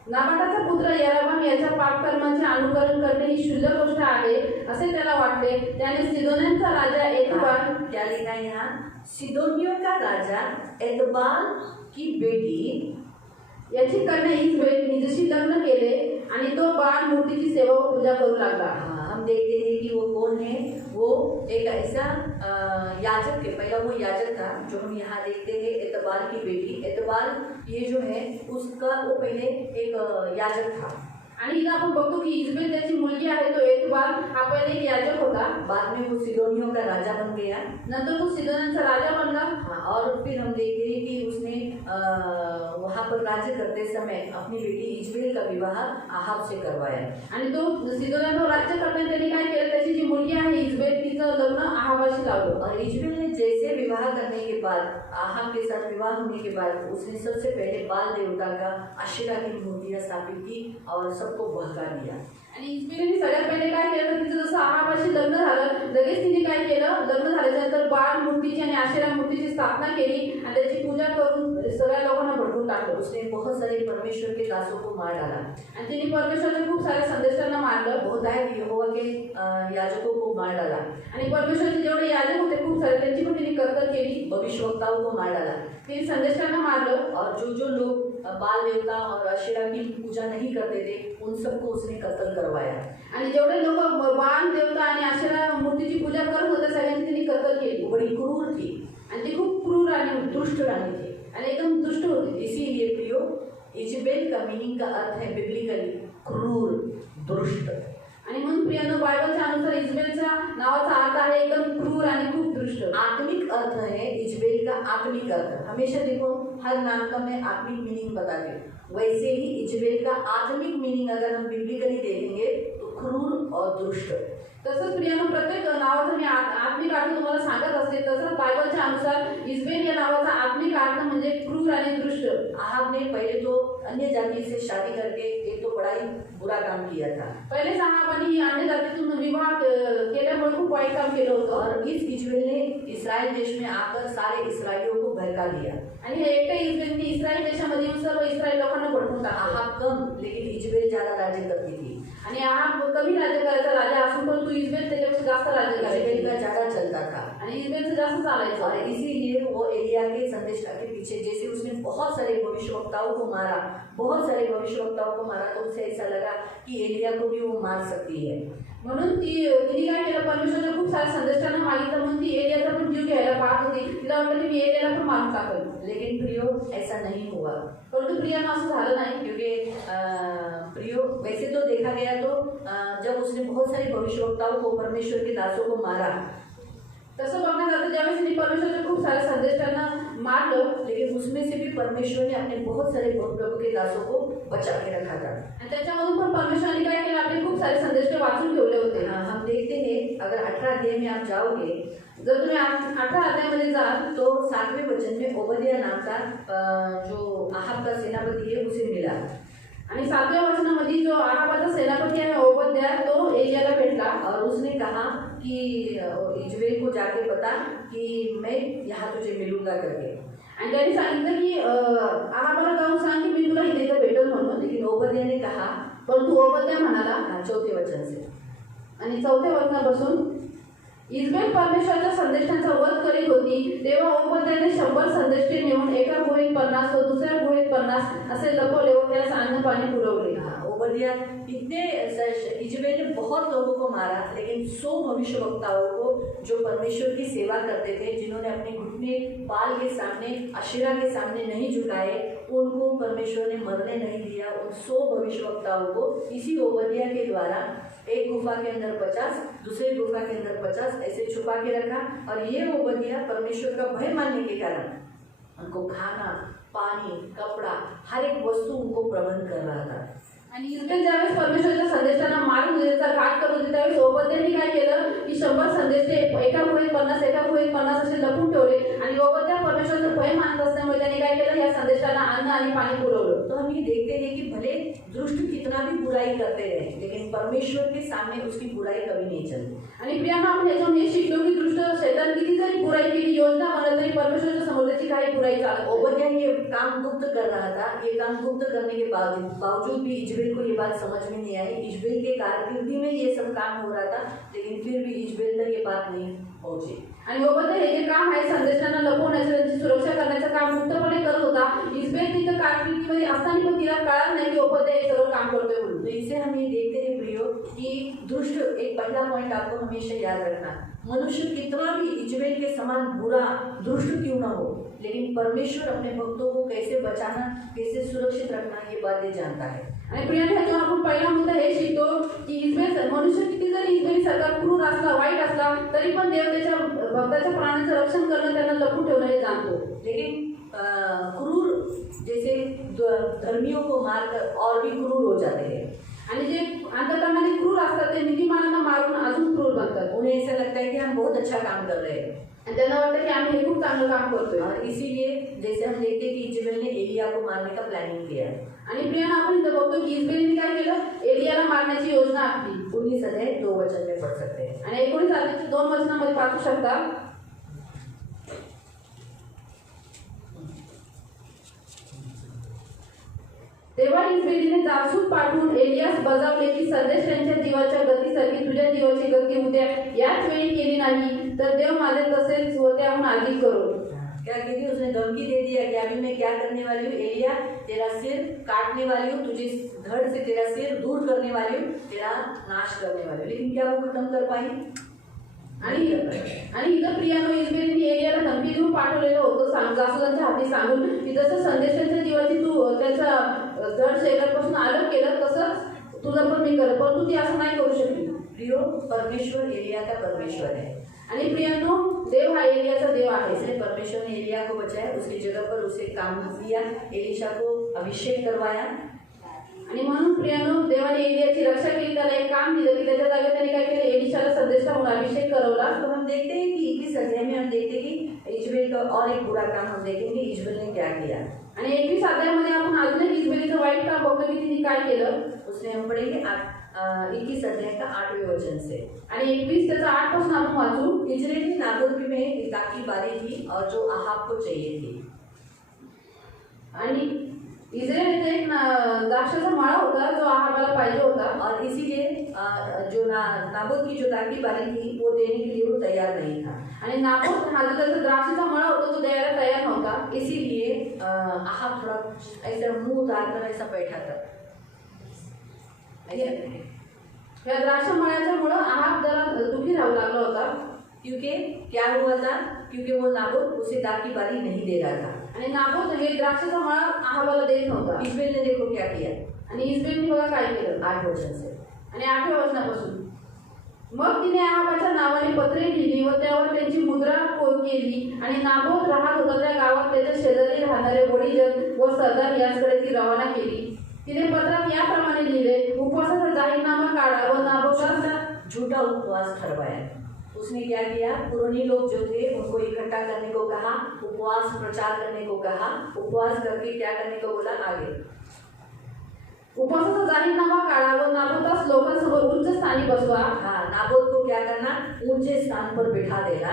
नाबाटाचा पुत्र यरोबाम याच्या पापकर्माचे अनुकरण करणे ही शुद्ध गोष्ट आहे असे त्याला वाटले। त्याने सिदोन्यांचा राजा एतबाल, क्या लिखा है यहाँ, सिदोनियों का राजा एतबाल की बेटी याची कन्या इजबेल हिजशी लग्न केले आणि तो बाळ मूर्तीची सेवा व पूजा करू लागला। हम देखते हैं कि वो कौन है, वो एक ऐसा याजक है, पहला वो याजक था जो हम यहाँ देखते हैं, एतबाल की बेटी। एतबाल ये जो है उसका वो पहले एक याजक था। आणि इथं आपण बघतो की इजबेल त्याची मुलगी आहे, तो एतबाल हा पहिले एक याजक होता, बाद में वो सिदोनियों का राजा बन गया। नंतर तो सिदोन्यांचा राजा बनला। हाँ, और फिर हम देखते हैं कि उसने वहाँ पर राज्य करते समय अपनी बेटी इजबेल का विवाह अहाब से करवाया। आणि तो सिदोन्यांवर राज्य करताना त्यांनी काय केलं, त्याची जी मुलगी आहे इजबेल तिचं लग्न आहाबाशी लावलं। और इजबेल ने जैसे विवाह करने के बाद, अहाब के साथ विवाह होने के बाद, उसने सबसे पहले बाल देवता का अशेरा की मूर्तियां स्थापित की और सबको बहका दिया। आणि इजबेलने सगळ्यात पहिले काय केलं, तर तिचं जसं आहाबाशी लग्न झालं लगेच तिने काय केलं, लग्न झाल्यानंतर बाळ मूर्तीची आणि आशेरा मूर्तीची स्थापना केली आणि त्याची पूजा करून सगळ्या लोकांना भडकून टाकलं। उसने बहुत सारे परमेश्वर के दासों को मार डाला आणि तिने परमेश्वराच्या खूप साऱ्या संदेशांना मारलं, बहुतायत यहोवा के याजकों को मार डाला आणि परमेश्वराचे जेवढे याजक होते खूप सारे त्यांची पण तिने कत्तल केली, भविष्यवक्ताओं को मार डाला। तिने संदेशांना मारलं और जो जो लोग बाल देवता और अशेरा की पूजा नहीं करते थे उन सबको उसने कत्ल करवाया। आणि जेवढे लोक बाल देवता आणि आशेरा मूर्तीची पूजा करत होते सगळ्यांची तिने कत्तल केली। वो बड़ी क्रूर थी आणि ती खूप क्रूर आणि दुष्ट रानी थी आणि एकदम दुष्ट होती। इसीलिए प्रियो, इजबेल का मीनिंग का अर्थ है बिब्लिकली क्रूर, दुष्ट। आणि म्हणून प्रियानो, बायबलच्या अनुसार इजबेलच्या नावाचा अर्थ आहे एकदम क्रूर आणि खूप दुष्ट। आत्मिक अर्थ है इजबेल का, आत्मिक अर्थ। हमेशा देखो हर नाम का मैं आत्मिक मीनिंग बताती हूँ, वैसे ही इजबेल का आत्मिक मीनिंग अगर हम बिब्लिकली देखेंगे तो क्रूर और दुष्ट। तसंच प्रियानो, प्रत्येक नावाचा मी आत्मिक अर्थ तुम्हाला सांगत असते, तसंच बायबलच्या अनुसार इजबेल या नावाचा आत्मिक अर्थ म्हणजे क्रूर आणि दुष्ट। अहाब ने पहले तो अन्य जाति से शादी करके एक तो बड़ा ही बुरा काम किया था। पहिले आहाबाने ही अन्य जातीतून विवाह केल्यामुळे खूप वाईट काम केलं होतं। और इस इजबेल ने इस्राएल देश में आकर सारे इसराइलियों को बहका दिया। आणि हे एकटे इजबेलने इस्रायल देशामध्ये येऊन सर्व इस्रायल लोकांना भडकून टाकलं। अहाब कम, लेकिन इजबेल ज्यादा राज्य करती थी। आणि आहाब कमी राज्य करायचा राजा असून पण तू इजबेल त्याच्यापेक्षा जास्त राज्य इजबेल करायचा का ज्यादा चलता था आणि इजबेलचं जास्त चालायचं। और इसीलिए वो एलिया के संदेशा के पीछे, जैसे उसने बहुत सारे भविष्यवक्ताओं को मारा, बहुत सारे भविष्यवक्ताओं को मारा, तो उसे ऐसा लगा कि एलिया को भी वो मार सकती है। म्हणून तिने काय केलं, परमेश्वराने खूप सारे संदेशांना मागितलं, म्हणून ती एलियाचा पण जीव घ्यायला पाहत होती। तिला वाटलं की मी एलियाला पण मारून टाकल, लेकिन प्रियो ऐसा नहीं हुआ। परंतु प्रियानं असं झालं नाही, क्योंकि प्रियो वैसे तो देखा गया तो जब उसने बहुत सारे भविष्यवक्ताओं को, परमेश्वर के दासों को मारा, तसं बघण्यात जातं ज्यावेळेस तिने परमेश्वराच्या खूप साऱ्या संदेशांना मारलं, लेकिन उसमें से भी परमेश्वर ने अपने बहुत सारे प्रभु के दासों को बचा के रखा था। आणि त्याच्यामधून पण परमेश्वराने काय केलं, आपले खूप सारे संदेश वाचून ठेवले होते। हम देखते हैं, अगर 18 अध्याय में आप जाओगे, जर तुम्ही 18 अध्यायामध्ये जाल तो 7वें वचन में ओबद्याह नाम का जो अहाब का सेनापति है उसे मिला। आणि 7व्या वचनामध्ये जो आहाबाचा सेनापती आहे ओबद्याह, तो एलियाला भेटला और उसने कहा कि इजबेल को जाके बता कि मैं यहाँ तुझे मिलूंगा करके। आणि त्यांनी सांगितलं की आहाबाला जाऊन सांग की मी तुला इथे भेटेल म्हणून। लेकिन ओबद्याह ने कहा, परंतु ओबद्याह म्हणाला 4थे वचन से, आणि 4थ्या वचनापासून, इजबेल परमेश्वराच्या संदेशांचा वध करीत होती तेव्हा ओबद्याहने 100 संदेष्टे नेऊन एका गुहेत 50 व दुसऱ्या गुहेत 50 असे लपवले व त्यास अन्न पाणी पुरवले। ओबद्याह इतने, इजबेल ने बहुत लोगों को मारा, लेकिन 100 भविष्यवक्ताओं को जो परमेश्वर की सेवा करते थे, जिन्होंने अपने घुटने बाल के सामने, अशेरा के सामने नहीं झुकाए, उनको परमेश्वर ने मरने नहीं दिया। उन 100 भविष्यवक्ताओं को इसी ओबदिया के द्वारा एक गुफा के अंदर 50, दूसरे गुफा के अंदर 50 ऐसे छुपा के रखा। और ये ओबदिया परमेश्वर का भय मानने के कारण उनको खाना, पाणी, कपडा, हर एक वस्तू उनको प्रबंध कर रहा था। आणि इस्रायल ज्यावेळेस परमेश्वराच्या संदेशांना मारून देण्याचा घात करत होते, त्यावेळेस ओबद्याने काय केलं की 100 संदेश ते एका खोलीत 50 एका खोलीत 50 असे लपून ठेवले। आणि ओबद्या परमेश्वराचं भय मानत असल्यामुळे त्याने काय केलं, या संदेशांना अन्न आणि पाणी पुरवलं। तो हम ये देखते हैं कि भले दुष्ट कितना भी बुराई करते रहे, लेकिन परमेश्वर के सामने उसकी बुराई कभी नहीं चलती। आणि प्रियांनो, आपण याच्यातून हे शिकलो की दुष्ट शैतान किती जरी बुराई केली, योजना बनवली तरी परमेश्वराच्या समोर त्याची काही बुराई चालत। ओबद्या ये काम गुप्त कर रहा था। ये काम गुप्त करने के बावजूद भी इजबेल को ये बात समझ में नहीं आई। इजबेल के कारकिर्दी में ये सब काम हो रहा था, लेकिन फिर भी इजबेल तक ये बात नहीं पहुंची। आणि ओबद्या हे जे काम आहे संदेशांना लपवण्याचं, त्यांची सुरक्षा करण्याचं काम मुक्तपणे करत होता। इस्रायल तिथं कारकिर्दीमध्ये असताना पण तिला कळलं नाही की ओबद्या हे सर्व काम करतोय म्हणून। तो इसे हम ये देखते हैं प्रियो कि दुष्ट, एक पहला पॉइंट आपको हमेशा याद रखना, मनुष्य कितना भी इजबेल के समान बुरा दुष्ट क्यों ना हो, लेकिन परमेश्वर अपने भक्तों को कैसे बचाना, कैसे सुरक्षित रखना, ये बातें जानता है। आणि प्रियांनो, ह्याच्यावर आपण पहिला मुद्दा हे शिकतो की इस्रायल मनुष्य किती जरी इस्रायली सरकार क्रूर असला, वाईट असला, तरी पण देव त्याच्या भक्ताच्या प्राणांचं रक्षण करणं, त्यांना लपून ठेवणं हे जाणतो। लेकिन क्रूर जैसे धर्मियों को मारकर और भी क्रूर हो जाते हैं। आणि जे अंतकरणाने क्रूर असतात ते नीतिमानांना मारून अजून क्रूर बनतात। उन्हें ऐसा लगता है कि हम बहुत अच्छा काम कर रहे हैं, आणि त्यांना वाटतं की आम्ही हे खूप चांगलं काम करतोय। और इसीलिए जैसे हम देखते हैं कि इजबेल ने एलिया को मारने का प्लानिंग किया। आणि प्रियांनो, आपण इथं बघतो की इस्रायलीने काय केलं, एलियाला मारण्याची योजना आखली। 19 अध्याय 2 वचन में पढ़ सकते हैं। आणि 19 अध्यायाच्या 2 वचनामध्ये वाचू शकता। तेव्हा इस्रायलीने जासूस पाठवून एलियास बजावले की संदेश त्यांच्या जीवाच्या गतीसारखी तुझ्या जीवाची गती उद्या याच वेळी केली नाही तर देव माझे तसेच व त्याहून अधिक करो। क्या कहती है, उसने धमकी दे दिया कि अभी मैं क्या करने वाली हूँ, एलिया तेरा सिर काटने वाली हूँ, तुझे धड़ से तेरा सिर दूर करने वाली हूँ, तेरा नाश करने वाली हूँ। लेकिन क्या वो खत्म कर पाई? आणि इथं प्रियांनो, इस्रायलीने एलियाला धमकी देऊन पाठवलेलं होतं जासूसांच्या हाती सांगून की जसं संदेशाच्या जीवाची तू त्याचा धड शरीरापासून अलग केलं तसंच तुझं पण मी करत, परंतु ती असं नाही करू शकली। प्रियो, परमेश्वर एलिया का परमेश्वर है। आणि प्रियांनो, देव हा एलियाचा देव आहे। इसलिए परमेश्वर ने एलिया को बचाया, उसकी जगह पर उसे काम दिया, एलिशा को अभिषेक करवाया। आणि म्हणून प्रियांनो, देवाने एलियाची रक्षा केली, त्याला एक काम दिलं की त्याच्या जागेत त्याने काय केलं, एलिशाला संदेश म्हणून अभिषेक करवला। तो हम देखते हैं कि 21 अध्याय में हम देखते हैं कि इजबेल का और एक बुरा काम हम देखेंगे, इजबेल ने क्या किया। आणि 21 अध्यायामध्ये आपण अजून एक इस्रायलीचं वाईट काम बघतो की तिने काय केलं। उसने हम पढ़ेंगे 21 अध्याय का 8वें वचन से। आणि 21 त्याचा 8 पासून आपण वाचू। इजराइली नाबोत में एक दाखी बारी थी और जो अहाब को चाहिए थी। आणि इस्रायलीचा एक द्राक्षाचा मळा होता जो अहाबाला पाहिजे होता, और इसीलिए जो नाबोत की जो दाखी बारी थी वो देने के लिए वो तैयार नहीं था। आणि नाबोत हा जो त्याचा द्राक्षाचा मळा होता तो द्यायला तयार नव्हता। इसीलिए अहाब थोड़ा ऐसा मुंह उतार कर ऐसा बैठा था। या द्राक्ष मळ्याच्यामुळं अहाब जरा दुखी राहू लागला होता। क्योंकि क्या हुआ था, क्योंकि वो नाबोत उसे दाखी बारी नहीं दे रहा था। आणि नाबोत हे द्राक्षाचा मळा अहाबाला देत नव्हता। इजबेल ने देखो क्या किया, आणि इस्रायलीने बघा काय केलं 8 वचन से। आणि 8व्या वचनापासून, मग तिने अहाबाच्या नावाने पत्रे लिहिली व त्यावर त्यांची मुद्रा केली आणि नाबोत राहत होता त्या गावात त्याच्या शेजारी राहणारे वडील व सरदार यांच्याकडे ती रवाना केली। तिने पत्रात याप्रमाणे लिहिले, उपवासाचा जाहीरनामा काढा व नाबोताचा झूठा उपवास ठहरवाया। उसने क्या किया, पुरानी लोग जो थे उनको इकट्ठा करने को कहा, उपवास प्रचार करने को कहा, उपवास करके क्या करने को बोला, आगे उपवासाचा जाहीरनामा काढा व नाबोतास लोकांसमोर उच्च स्थानी बसवा। हाँ, नाबोत को क्या करना, ऊंचे स्थान पर बिठा देना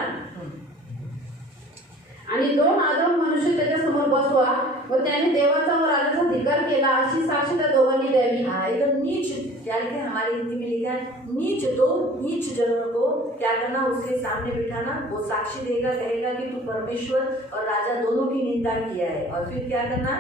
आणि 2 आदम मनुष्य त्याच्यासमोर बसवा व त्याने देवाचा व राजाचा धिक्कार केला अशी साक्ष त्या दोघांनी द्यावी। हाँ, एकदम नीच, क्या लिखा है हमारी हिंदी में लिखा है, नीच दो नीच जनों को क्या करना, उसके सामने बिठाना, वो साक्षी देगा, कहेगा कि तू परमेश्वर और राजा दोनों की निंदा किया है। और फिर क्या करना,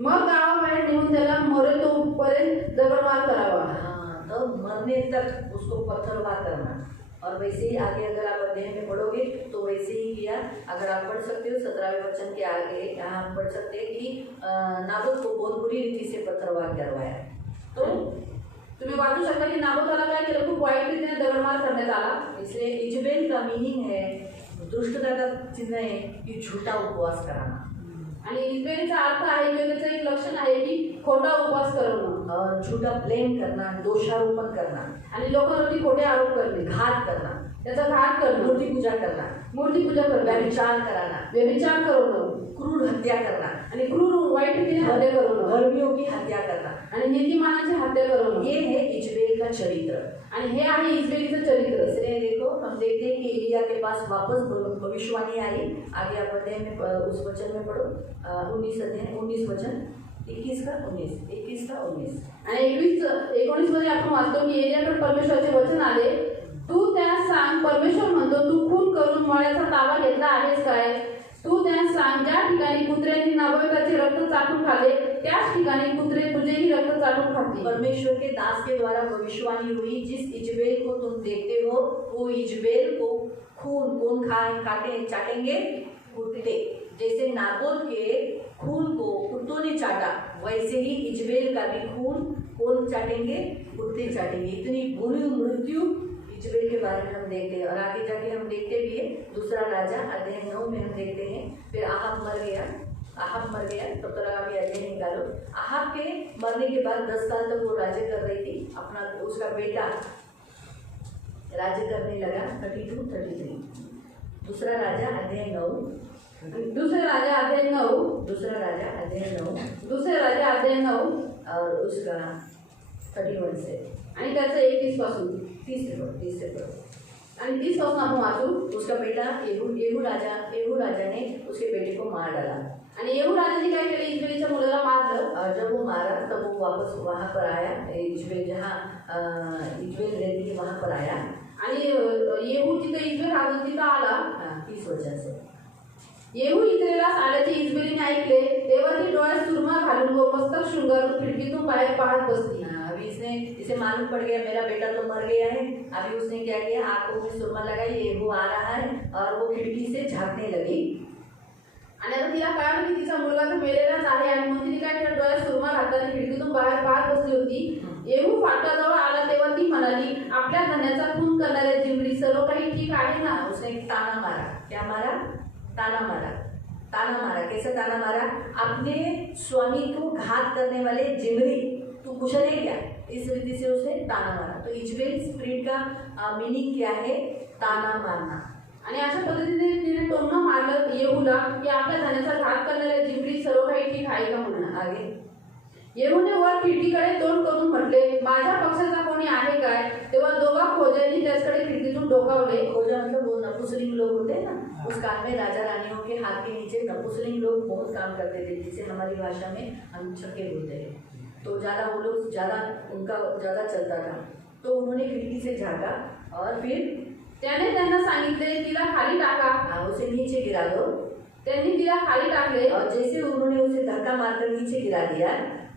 मग गावाबाहेर नेऊन त्याला मरे तोपर्यंत दगडमार करावा। हाँ, तो मरने तक उसको पत्थरवार करना। और वैसे ही आगे अगर आप अध्ययन में पढ़ोगे तो वैसे ही किया। अगर आप पढ़ सकते हो 17वें वचन के आगे यहाँ हम पढ़ सकते हैं कि नाबोत को बहुत बुरी रीति से पत्थरवाह करवाया। तो तुम्ही वाचू शकता की नाबोताला काय केलं, खूप वाईट रीतीने दगडमार करण्यात आला. इसलिए इजबेल का मीनिंग है, दुष्टता का चिन्ह है कि झूठा उपवास कराना। आणि इजबेलीचा अर्थ आहे किंवा त्याचं एक लक्षण आहे की खोटा उपवास करणं और झूठा ब्लेम करना, दोषारोपण करना आणि लोकांवरती खोटे आरोप करणे, घात करना, त्याचा घात करणं, मूर्ति पूजा करना, मूर्ती पूजा करणं, व्यभिचार कराना, व्यभिचार करणं, क्रूर हत्या करना आणि क्रूर वाईट रीतीने हत्या करणं, धर्मियों की हत्या करना, आणि नीतिमानाची हत्या करणं, ये है इजबेल का चरित्र। आणि हे आहे इजबेलीचं चरित्र. इसलिए देखो हम देखते हैं कि एलिया के पास वापस भविष्यवाणी आई। आगे आप अध्ययन में उस वचन में पढ़ो, 19 वचन 21 का 19 आणि 19 मध्ये आपण वाचतो की एलियाकडे परमेश्वराचे वचन आले, तू त्यास सांग, परमेश्वर म्हणतो, तू खून करून मळ्याचा ताबा घेतला आहेस काय? तू त्यास सांग, ज्या ठिकाणी कुत्र्यांनी नाबोताचे रक्त चाटून खाल्ले त्याच ठिकाणी कुत्रे तुझेही रक्त चाटून खातील. परमेश्वर के दास के द्वारा भविष्यवाणी हुई, जिस इजबेल को तुम देखते हो वो इजबेल को खून कौन चाटेंगे? कुत्ते। जैसे नाबोत के खून को कुत्तों ने चाटा, वैसे ही इजबेल का भी खून कौन चाटेंगे? कुत्ते चाटेंगे। इतनी बुरी मृत्यु इजबेल के बारे में हम देखते हैं। और आगे जाके हम देखते भी है, दूसरा राजा अध्याय 9 में हम देखते हैं। फिर आहब मर गया, तब तक अभी अध्ययन निकालो। आहब के मरने के बाद 10 साल तक वो राज्य कर रही थी, अपना उसका बेटा राज्य करने लगा। 32-33 दूसरा राजा अध्याय 9 दुसरे राजा अध्याय 9 और उसका 31 से आणि त्याचं 31 पासून 30 से पढ़ो। आणि 30 पासून आपण वाचू. उसका बेटा येहू राजा ने उसके बेटे को मार डाला। आणि येहू राजाने काय केलं, इजबेलीच्या मुलाला मारलं. और जब वो मारा तब वो वापस वहाँ पर आया, इजबेल जहाँ इजबेल रहती है वहाँ पर आया। आणि येहू तिथे इजबेल राजा तिथं आला. 30 वचन से येहू इस्रायेलास आल्याचे इजबेलीने ऐकले, तेव्हा ती डोळ्यात सुरमा घालून व मस्तक शृंगारून खिडकीतून बाहेर पाहत बसली. अभी इसे मालूम पड़ गया मेरा बेटा तो मर गया है। अभी उसने क्या किया, आंखों में सुरमा लगाई, येहू आ रहा है, और वो खिड़की से झांकने लगी। आणि आता तिला कळलं की तिचा मुलगा तर मेलेलाच आहे, आणि मग तिने काय केलं, डोळ्यात सुरमा घातला आणि खिडकीतून बाहेर पाहत बसली होती. येहू फाटकाजवळ आला तेव्हा ती म्हणाली, आपल्या धन्याचा खून करणाऱ्या जिमरी, सर्व काही ठीक आहे ना? उसने एक ताना मारा। क्या मारा? ताना मारा। कैसे ताना मारा? अपने स्वामी को घात करने वाले जिमरी, तू कुशल है क्या? इस रीति से उसने ताना मारा। तो इजबेल स्पिरिट का मीनिंग क्या है? ताना मारना। आणि अशा पद्धतीने तिने टोमणं मारलं येहूला की आपल्या धन्याचा घात करणाऱ्या जिमरी, सर्व काही ठीक आहे का म्हणून. आगे येहूने वर खिडकीकडे तोंड करून म्हटले, माझ्या पक्षाचा कोणी आहे काय? तेव्हा दोघा खोजांनी त्याचकडे खिडकीतून डोकावले. खोजा मतलब वो नपुंसलिंग लोग होते हैं ना, उस काल में राजा रानियों के हाथ के नीचे नपुंसलिंग लोग बहुत काम करते थे, जिसे हमारी भाषा में हम छक्के बोलते हैं। तो वो लोग उनका ज़्यादा चलता था। तो उन्होंने खिड़की से झाँका और फिर त्याने त्यांना सांगितले, तिला खाली टाका. उसे नीचे गिरा दो। त्यांनी तिला खाली टाकले. और जैसे उन्होंने उसे धक्का मारकर नीचे गिरा दिया,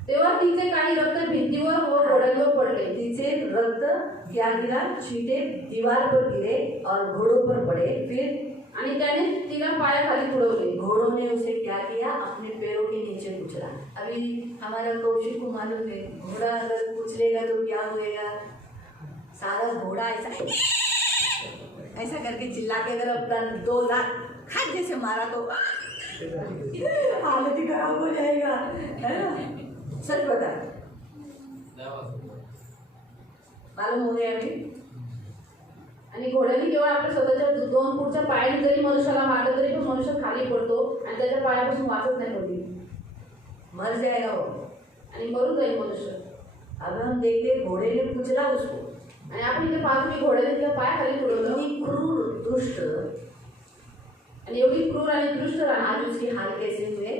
तेव्हा तिचे काही रक्त भिंतीवर व घोड्यांवर पडले. तिचे रक्त क्या गिरा? छींटे दीवार पर गिरे और घोड़ों पर पड़े। फिर आणि त्याने तिला पायाखाली तुडवले. घोड़ों ने उसे क्या किया? अपने पैरों के नीचे कुचला। अभी हमारा कौशिक को मालूम है, घोड़ा अगर कुचलेगा तो क्या होएगा? सारा घोड़ा ऐसा करके चिल्ला के अगर अपना 2 लाख खाट जैसे मारा तो हालत ही खराब हो जाएगा, है ना? सच बता, मालूम हो गया अभी। आणि घोड्याने केवळ आपल्या स्वतःच्या 2 फूटच्या पायाने जरी मनुष्याला मारलं तरी पण मनुष्य खाली पडतो आणि त्याच्या पायापासून वाचत नाही कधी, मर जाएगा वो आणि मरून जाईल मनुष्य. अब हम देखते घोड़े ने कुचला उसको, आणि आपण इथे पाहतो की घोड्याने तिला पायाखाली तुडवलं. इतनी क्रूर दुष्ट आणि एवढी क्रूर आणि दृष्ट राहणार. आज उसके हाल कैसे हुए?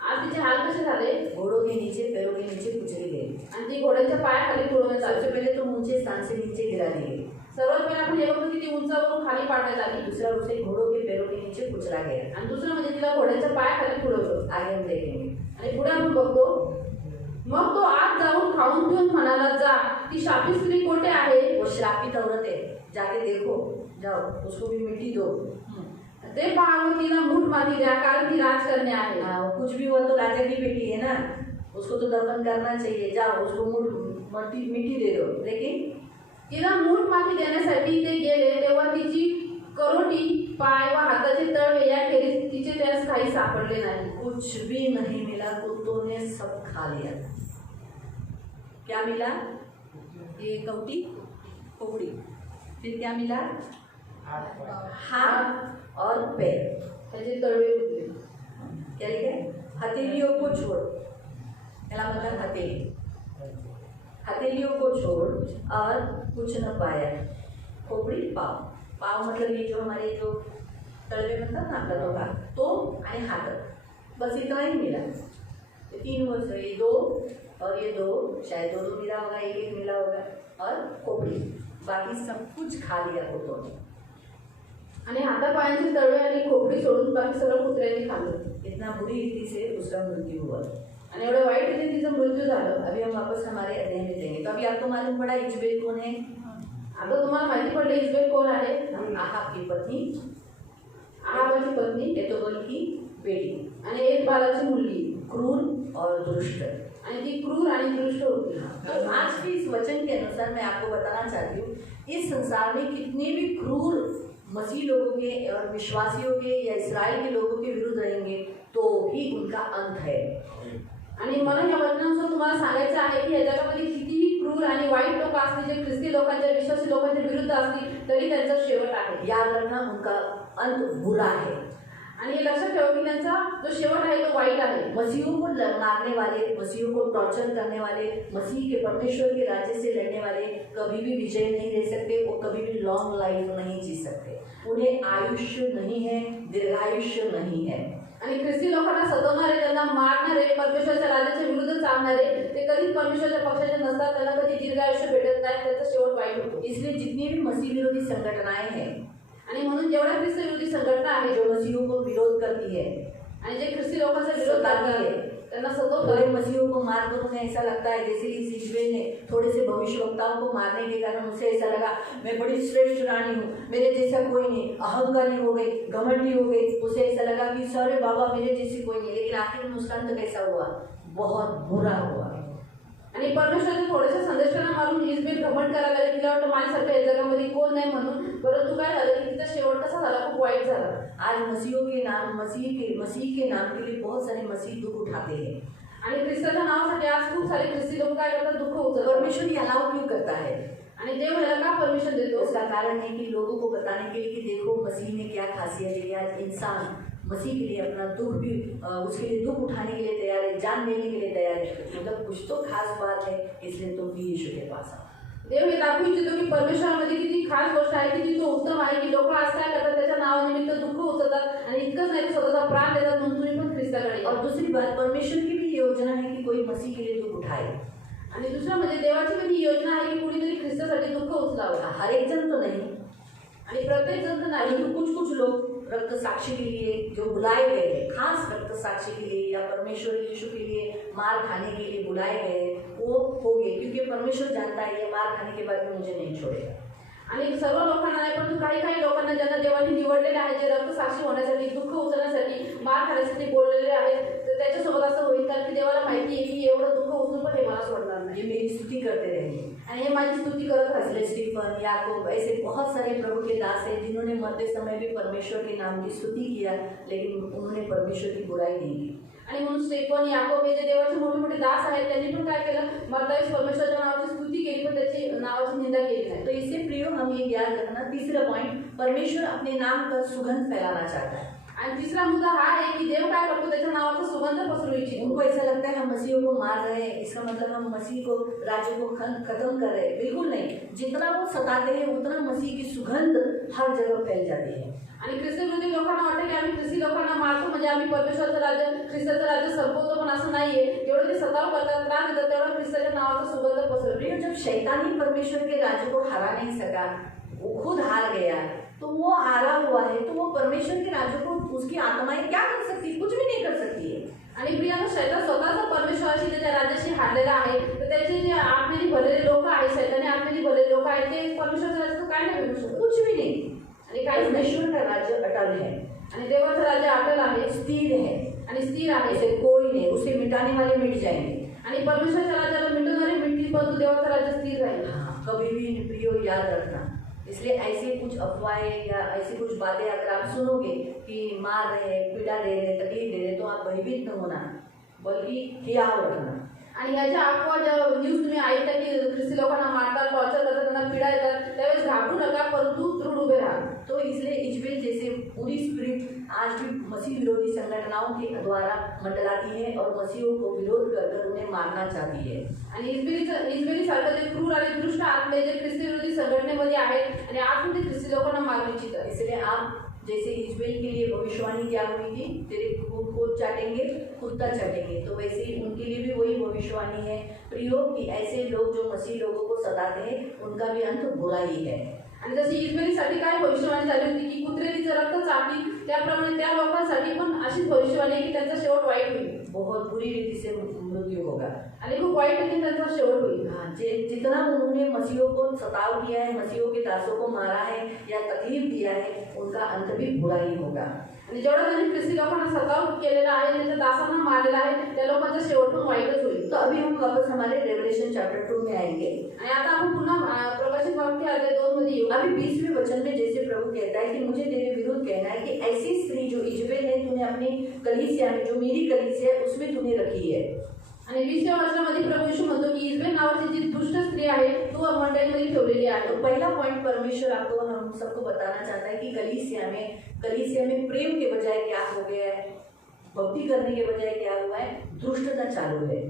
आज तिचे हाल कसे झाले? घोड़ों के नीचे, पैरों के नीचे कुचली गई। आणि ती घोड्याच्या पायाखाली तुडवण्यात आली. सबसे पहले तो ऊंचे स्थान से नीचे गिरा दी गई। सर्वात पहिले आपण हे बघतो की ती उंचावरून खाली पाडण्यात आली. दूसरा उसे घोड़ों के पैरों के नीचे कुचला गया। आणि दुसरं म्हणजे तिला घोड्याच्या पायाखाली तुडवलं. आगे हम देखेंगे। आणि पुढे आपण बघतो, मग तो आत जाऊन खाऊन पिऊन म्हणाला, जा, ती शापित स्त्री कोठे आहे? वो श्रापित औरत है। जाके देखो, जाओ उसको भी मिट्टी दो। ते पाहावं तिला मूठ माती द्या, कारण ती राजकन्या आहे. हाँ, कुछ भी हुआ तो राजा की बेटी है ना, उसको तो दफन करना चाहिए, जाओ उसको मिट्टी दे दो। लेकिन तिला मूठ माती देण्यासाठी ते गेले तेव्हा तिची करोटी, पाय व हाताचे तळवे याखेरीज तिचे त्यास काही सापडले नाही. कुछ भी नहीं मिला, कुत्तों ने सब खा लिया। क्या मिला? ये कौटी खोपड़ी, फिर क्या मिला? हाथ और पैर, त्याचे तळवे होते. क्या लिखा है? हथेलियों को छोड़, पहला मतलब हथेलियों को छोड़ और कुछ न पाया। खोपड़ी, पाव, पाव मतलब ये जो हमारे जो तलवे मतलब ना आपका भाग, तो आणि हाथ, बस इतना ही मिला। ये 3 वस्तु, ये 2 और ये 2, शायद 2 मिला होगा, 1 मिला होगा, और खोपड़ी, बाकी सब कुछ खा लिया कुत्तों ने। आणि हातापायांचे तळवे आणि खोपडी सोडून बाकी सगळं कुत्र्यांनी खाल्लं. इतना बुरी रीति से उसका मृत्यू हुआ आणि एवढ्या वाईट रीतीने तिचं मृत्यू झालं. अभी हम वापस हमारे अध्ययन में जाएंगे। तो अभी आपको मालूम पड़ा इजबेल कौन है? आता तुम्हाला माहिती पडलं इजबेल कोण आहे? आहाब की पत्नी, आहाबाची पत्नी एतोबल की बेटी, आणि एक बालाची मुलगी, क्रूर और दुष्ट। आणि ती क्रूर आणि दुष्ट होती. तो आज के इस वचन के अनुसार मैं आपको बताना चाहती हूँ, इस संसार में कितने भी क्रूर मसीह लोगों के और विश्वासियों के या इस्राएल के लोगों के विरुद्ध रहेंगे तो ही उनका अंत है। आणि मला या वचनानुसार तुम्हाला सांगायचं आहे की या जगामध्ये कितीही क्रूर आणि वाईट लोक असतील, जे ख्रिस्ती लोकांच्या, विश्वासी लोकांच्या विरुद्ध असतील, तरी त्यांचा शेवट आहे. याद रखना, उनका अंत बुरा है। आणि हे लक्षात ठेवा की त्यांचा जो शेवट आहे तो वाईट आहे. मसीहों को मारने वाले, मसीहों को टॉर्चर करने वाले, मसीह के परमेश्वर के राज्य से लड़ने वाले कभी भी विजय नहीं दे सकते, वो कभी भी लॉन्ग लाइफ नहीं जी सकते, उन्हें आयुष्य नहीं है, दीर्घायुष्य नहीं है। आणि ख्रिस्ती लोकांना सतवणारे, त्यांना मारणारे, परमेश्वराच्या राज्याच्या विरुद्ध चालणारे, ते कधीच परमेश्वराच्या पक्षाचे नसतात, त्यांना कधी दीर्घायुष्य भेटत नाही, त्यांचा शेवट वाईट होतो. इसलिए जितनी भी मसीह विरोधी संगठनाएं हैं, आणि म्हणून जेवढ्या ख्रिस्ती विरोधी संघटना आहे, जो मसीहों को विरोध करती है, आणि जे ख्रिस्ती लोकांचा विरोध करतात, त्यांना थोड़े सतवतात. मसीहों को मारकर उन्हें ऐसा लगता है जैसे इस इजबेल ने थोड़े से भविष्यवक्ताओं को मारने के कारण उसे ऐसा लगा मैं बड़ी श्रेष्ठ रानी हूँ, मेरे जैसा कोई नहीं, अहंकारी हो गई, घमंडी हो गई, उसे ऐसा लगा कि सारे बाबा मेरे जैसी कोई नहीं। लेकिन आखिर में उसका अंत कैसा हुआ? बहुत बुरा हुआ। आणि परमेश्वराने थोडेसे संदेशांना मारून इजबेल घमंड करायला लागली. तिला वाटतं माझ्यासारखं या जगामध्ये कोण नाही म्हणून, परंतु काय झालं की तिचा शेवट कसा झाला? खूप वाईट झाला. आज मसीह के नाम के लिए बहुत सारे मसीह दुख उठाते हैं, आणि ख्रिस्ताच्या नावासाठी आज खूप सारे ख्रिस्ती लोक काय करतात? दुःख उचलतात. परमेश्वर ये अलाउ क्यों करता है? आणि देव ह्याला का परमिशन देतो? उसका कारण है कि लोगों को बताने के लिए कि देखो मसीह में क्या खासियत है। आज इंसान मसीह के लिए अपना दुख भी, उसके लिए दुख उठाने के लिए तैयार है, जान देने के लिए तैयार है, मतलब कुछ तो खास बात है, इसलिए तुम भी यीशु के पास आओ। देव हे दाखवू इच्छितो की परमेश्वरामध्ये किती खास गोष्ट आहे, किती तो उत्तम आहे, की लोक आज काय करतात? त्याच्या नावानिमित्त दुःख उचलतात, आणि इतकंच नाही तर स्वतःचा प्राण देतात. म्हणून तुम्ही पण ख्रिस्ताकडे या. और दूसरी बात, परमेश्वर की भी योजना है कि कोई मसीह के लिए दुख उठाए। आणि दुसरं म्हणजे देवाची पण ही योजना आहे की कुणीतरी ख्रिस्तासाठी दुःख उचलावं. हर एक जन तो नहीं, आणि प्रत्येक जण तर नाही, कुछ कुछ लोग रक्त साक्षी के लिए जो बुलाए गए हैं, खास रक्त साक्षी के लिए या परमेश्वर यीशु के लिए मार खाने के लिए बुलाए गए, वो हो गए, क्योंकि परमेश्वर जानता है ये मार खाने के बाद में मुझे नहीं छोड़ेगा। आणि सर्व लोकांना नाही, परंतु काही काही लोकांना ज्यांना देवाने निवडलेले आहे, जे रक्तसाक्षी होण्यासाठी, दुःख उचलण्यासाठी, मार खाण्यासाठी बोललेले आहेत, तर त्याच्यासोबत असं होईल, कारण की देवाला माहिती आहे की एवढं दुःख उचलून पण हे मला सोडणार नाही, ये मेरी स्तुति करते रहेंगे, आणि हे माझी स्तुती करत इसलिए असले. स्टीफन, याकूब, ऐसे बहुत सारे प्रभु के दास हैं जिन्होंने मरते समय भी परमेश्वर के नाम की स्तुति किया, लेकिन उन्होंने परमेश्वर की बुराई नहीं की। आणि म्हणून स्टेफन, याकोब हे जे देवाचे मोठे मोठे दास आहेत, त्यांनी पण काय केलं? मरतावेळेस परमेश्वराच्या नावाची स्तुती केली, पण त्याची नावाची निंदा केली नाही. तो इससे प्रियो हम ये याद रखना, तीसरा पॉइंट, परमेश्वर अपने नाम का सुगंध फैलाना चाहता है। आणि तिसरा मुद्दा हा आहे की देव काय करतो? त्याच्या नावाचा सुगंध पसरू इच्छितो. उनको ऐसा लगता है हम मसीह को मार रहे हैं, इसका मतलब हम मसीह को, राज्य को खत्म कर रहे हैं। बिल्कुल नहीं, जितना वो सताते हैं उतना मसीह की सुगंध हर जगह फैल जाती है। आणि ख्रिस्ती विरोधी लोकांना वाटतं की आम्ही ख्रिस्ती लोकांना मारतो म्हणजे आम्ही परमेश्वराचं राज्य, ख्रिस्ताचं राज्य संपवतो, पण असं नाहीये. जेवढं ते सताव करतात, त्रास देतात, तेवढा ख्रिस्ताच्या नावाचा सुगंध पसरतो. जब शैतान ही परमेश्वर के राज्य को हरा नहीं सका, वो खुद हार गया, तो वो हारा हुआ है, तो वो परमेश्वर के राज्य को, उसकी आत्माएं क्या कर सकती? कुछ भी नहीं कर सकती है। आणि प्रियांका शैतान स्वतःचा परमेश्वराशी त्याच्या राज्याशी हारलेला आहे, तर त्याचे जे आत्म्याने भरलेले लोक आहेत, शैताने आत्म्याने भरलेले लोक आहेत, ते परमेश्वराच्या राज्याचं काय नाही मिळू शकत, कुछ भी नहीं। आणि काहीच नाही। परमेश्वर का राज्य अटल है, आणि देवाचं राज्य अटल आहे, स्थिर है, आणि स्थिर आहे, ऐसे कोई नहीं, उसे मिटाने वाले मिट जाएंगे। आणि परमेश्वराच्या राज्याला मिटवणारे मिटतील, परंतु देवाचं राज्य स्थिर राहील। हाँ, कभी भी प्रियो याद रखना, इसलिए ऐसे कुछ अफवाहें या ऐसी कुछ बातें अगर आप सुनोगे कि मार रहे, पीड़ा दे रहे, तकलीफ दे रहे, तो आप भयभीत न होना, बल्कि हियाव रखना। आणि याच्या अफवा ज्या न्यूज तुम्ही ऐकता की ख्रिस्ती लोकांना मारतात, टॉर्चर करतात, त्यांना पीडा येतात, त्यावेळेस घाबरू नका, परंतु दृढ उभे राहा। तो इसलिए इजबेल जैसे पूरी स्पिरिट आज भी मसीह विरोधी संगठनों के द्वारा मंडलाती है और मसीहों को विरोध कर उन्हें मारना चाहती है। आणि इजबेली सारखं जे क्रूर आणि दुष्ट आत्मे जे ख्रिस्ती विरोधी संघटनेमध्ये आहेत आणि आज ते ख्रिस्ती लोकांना मारू इच्छितात। इसलिए आप जैसे इजबेल के लिए भविष्यवाणी क्या हुई थी, तेरे खून को चाटेंगे, कुत्ता चाटेंगे, तो वैसे ही उनके लिए भी वही भविष्यवाणी है प्रियो कि ऐसे लोग जो मसीह लोगों को सताते हैं उनका भी अंत बुरा ही है। आणि जशी इजबेलीसाठी काय भविष्यवाणी झाली होती की कुत्रे तिचं रक्त चाटली, त्याप्रमाणे त्या लोकांसाठी पण अशीच भविष्यवाणी आहे की त्यांचा शेवट वाईट होईल, बहुत बुरी रीति से मृत्यू होगा आणि खूप वाईट रीतीने त्यांचा शेवट होईल। हाँ, जितना उन्होंने मसीहों को सताव किया है, मसीहों के दासों को मारा है या तकलीफ दिया है, उनका अंत भी बुरा ही होगा। आणि जेवढा त्यांनी ख्रिस्ती लोकांना सताव केलेला आहे, त्यांच्या दासांना मारलेला आहे, त्या लोकांचा शेवट पण वाईटच होईल। तो अभी हम वापस हमारे रेवलेशन चैप्टर 2 में आएंगे। आणि आता आपण पुन्हा प्रकाशित वाक्य अध्याय 2 मध्ये येऊ। अभी 20वें वचन में जैसे प्रभु कहता है कि मुझे तेरे विरुद्ध कहना है कि ऐसी स्त्री जो इजबेल है तूने अपनी कलीसिया में, जो मेरी कलीसिया है उसमें तूने रखी है। आणि 20व्या वर्षामध्ये प्रभू येशू म्हणतो की इजबेल नावाची जी दुष्ट स्त्री आहे तू मंडळीमध्ये ठेवलेली आहे। तो पहला पॉइंट परमेश्वर आपको हम सबको बताना चाहता है कि कलीसिया में प्रेम के बजाय क्या हो गया है, भक्ति करने के बजाय क्या हुआ है, दुष्टता चालू है।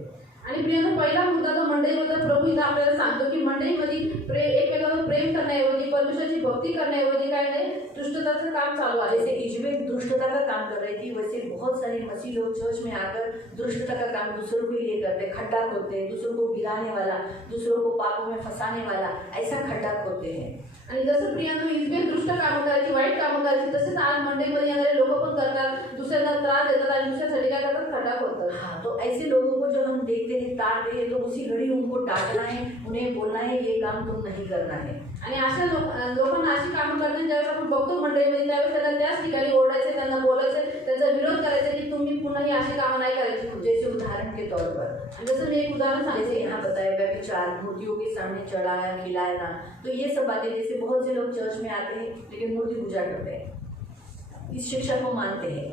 आणि प्रियांका पहिला मुद्दा तो मंडळीबद्दल प्रभू इथं आपल्याला सांगतो की मंडळीमध्ये एकमेकांवर प्रेम करण्याऐवजी, परमेश्वराची भक्ती करण्याऐवजी काय आहे, दुष्टताचं काम चालू आहे। जैसे इजबेल दुष्टता का काम कर रही थी, वैसे बहुत सारे मसीह लोग चर्च में आकर दुष्टता का काम दूसरों के लिए करते, खड्डा खोदते हैं, दूसरों को गिराने वाला, दूसरों को पापों में फंसाने वाला, ऐसा खड्डा खोदते हैं। आणि जसं प्रियांका इजबेल दुष्ट कामं करायची, वाईट कामं करायची, तसेच आज मंडळीमध्ये येणारे लोक पण करतात, दुसऱ्यांना त्रास देतात आणि दुसऱ्यासाठी काय करतात, खड्डा खोदतात। हाँ, तो ऐसे लोगों को जब हम देखते हैं, डांटते हैं, तो उसी घड़ी उनको डांटना है, उन्हें बोलना है ये काम तुम नहीं करना है। आणि अशा लोकांना अशी कामं करणे ज्यावेळेस आपण बघतो मंडळीमध्ये, त्यावेळेस त्यांना त्याच ठिकाणी ओरडायचे, त्यांना बोलायचे, त्यांचा विरोध करायचा की तुम्ही पुन्हा ही अशी कामं नाही करायची। जैसे उदाहरण के तौर पर, आणि जसं मी एक उदाहरण जैसे सांगते, यहाँ बताया व्यभिचार, मूर्तियों के सामने चढ़ाया खिलाना, तो ये सब बातें, जैसे बहुत से लोग चर्च में आते हैं लेकिन मूर्ति पूजा करते हैं, इस शिक्षा को मानते हैं।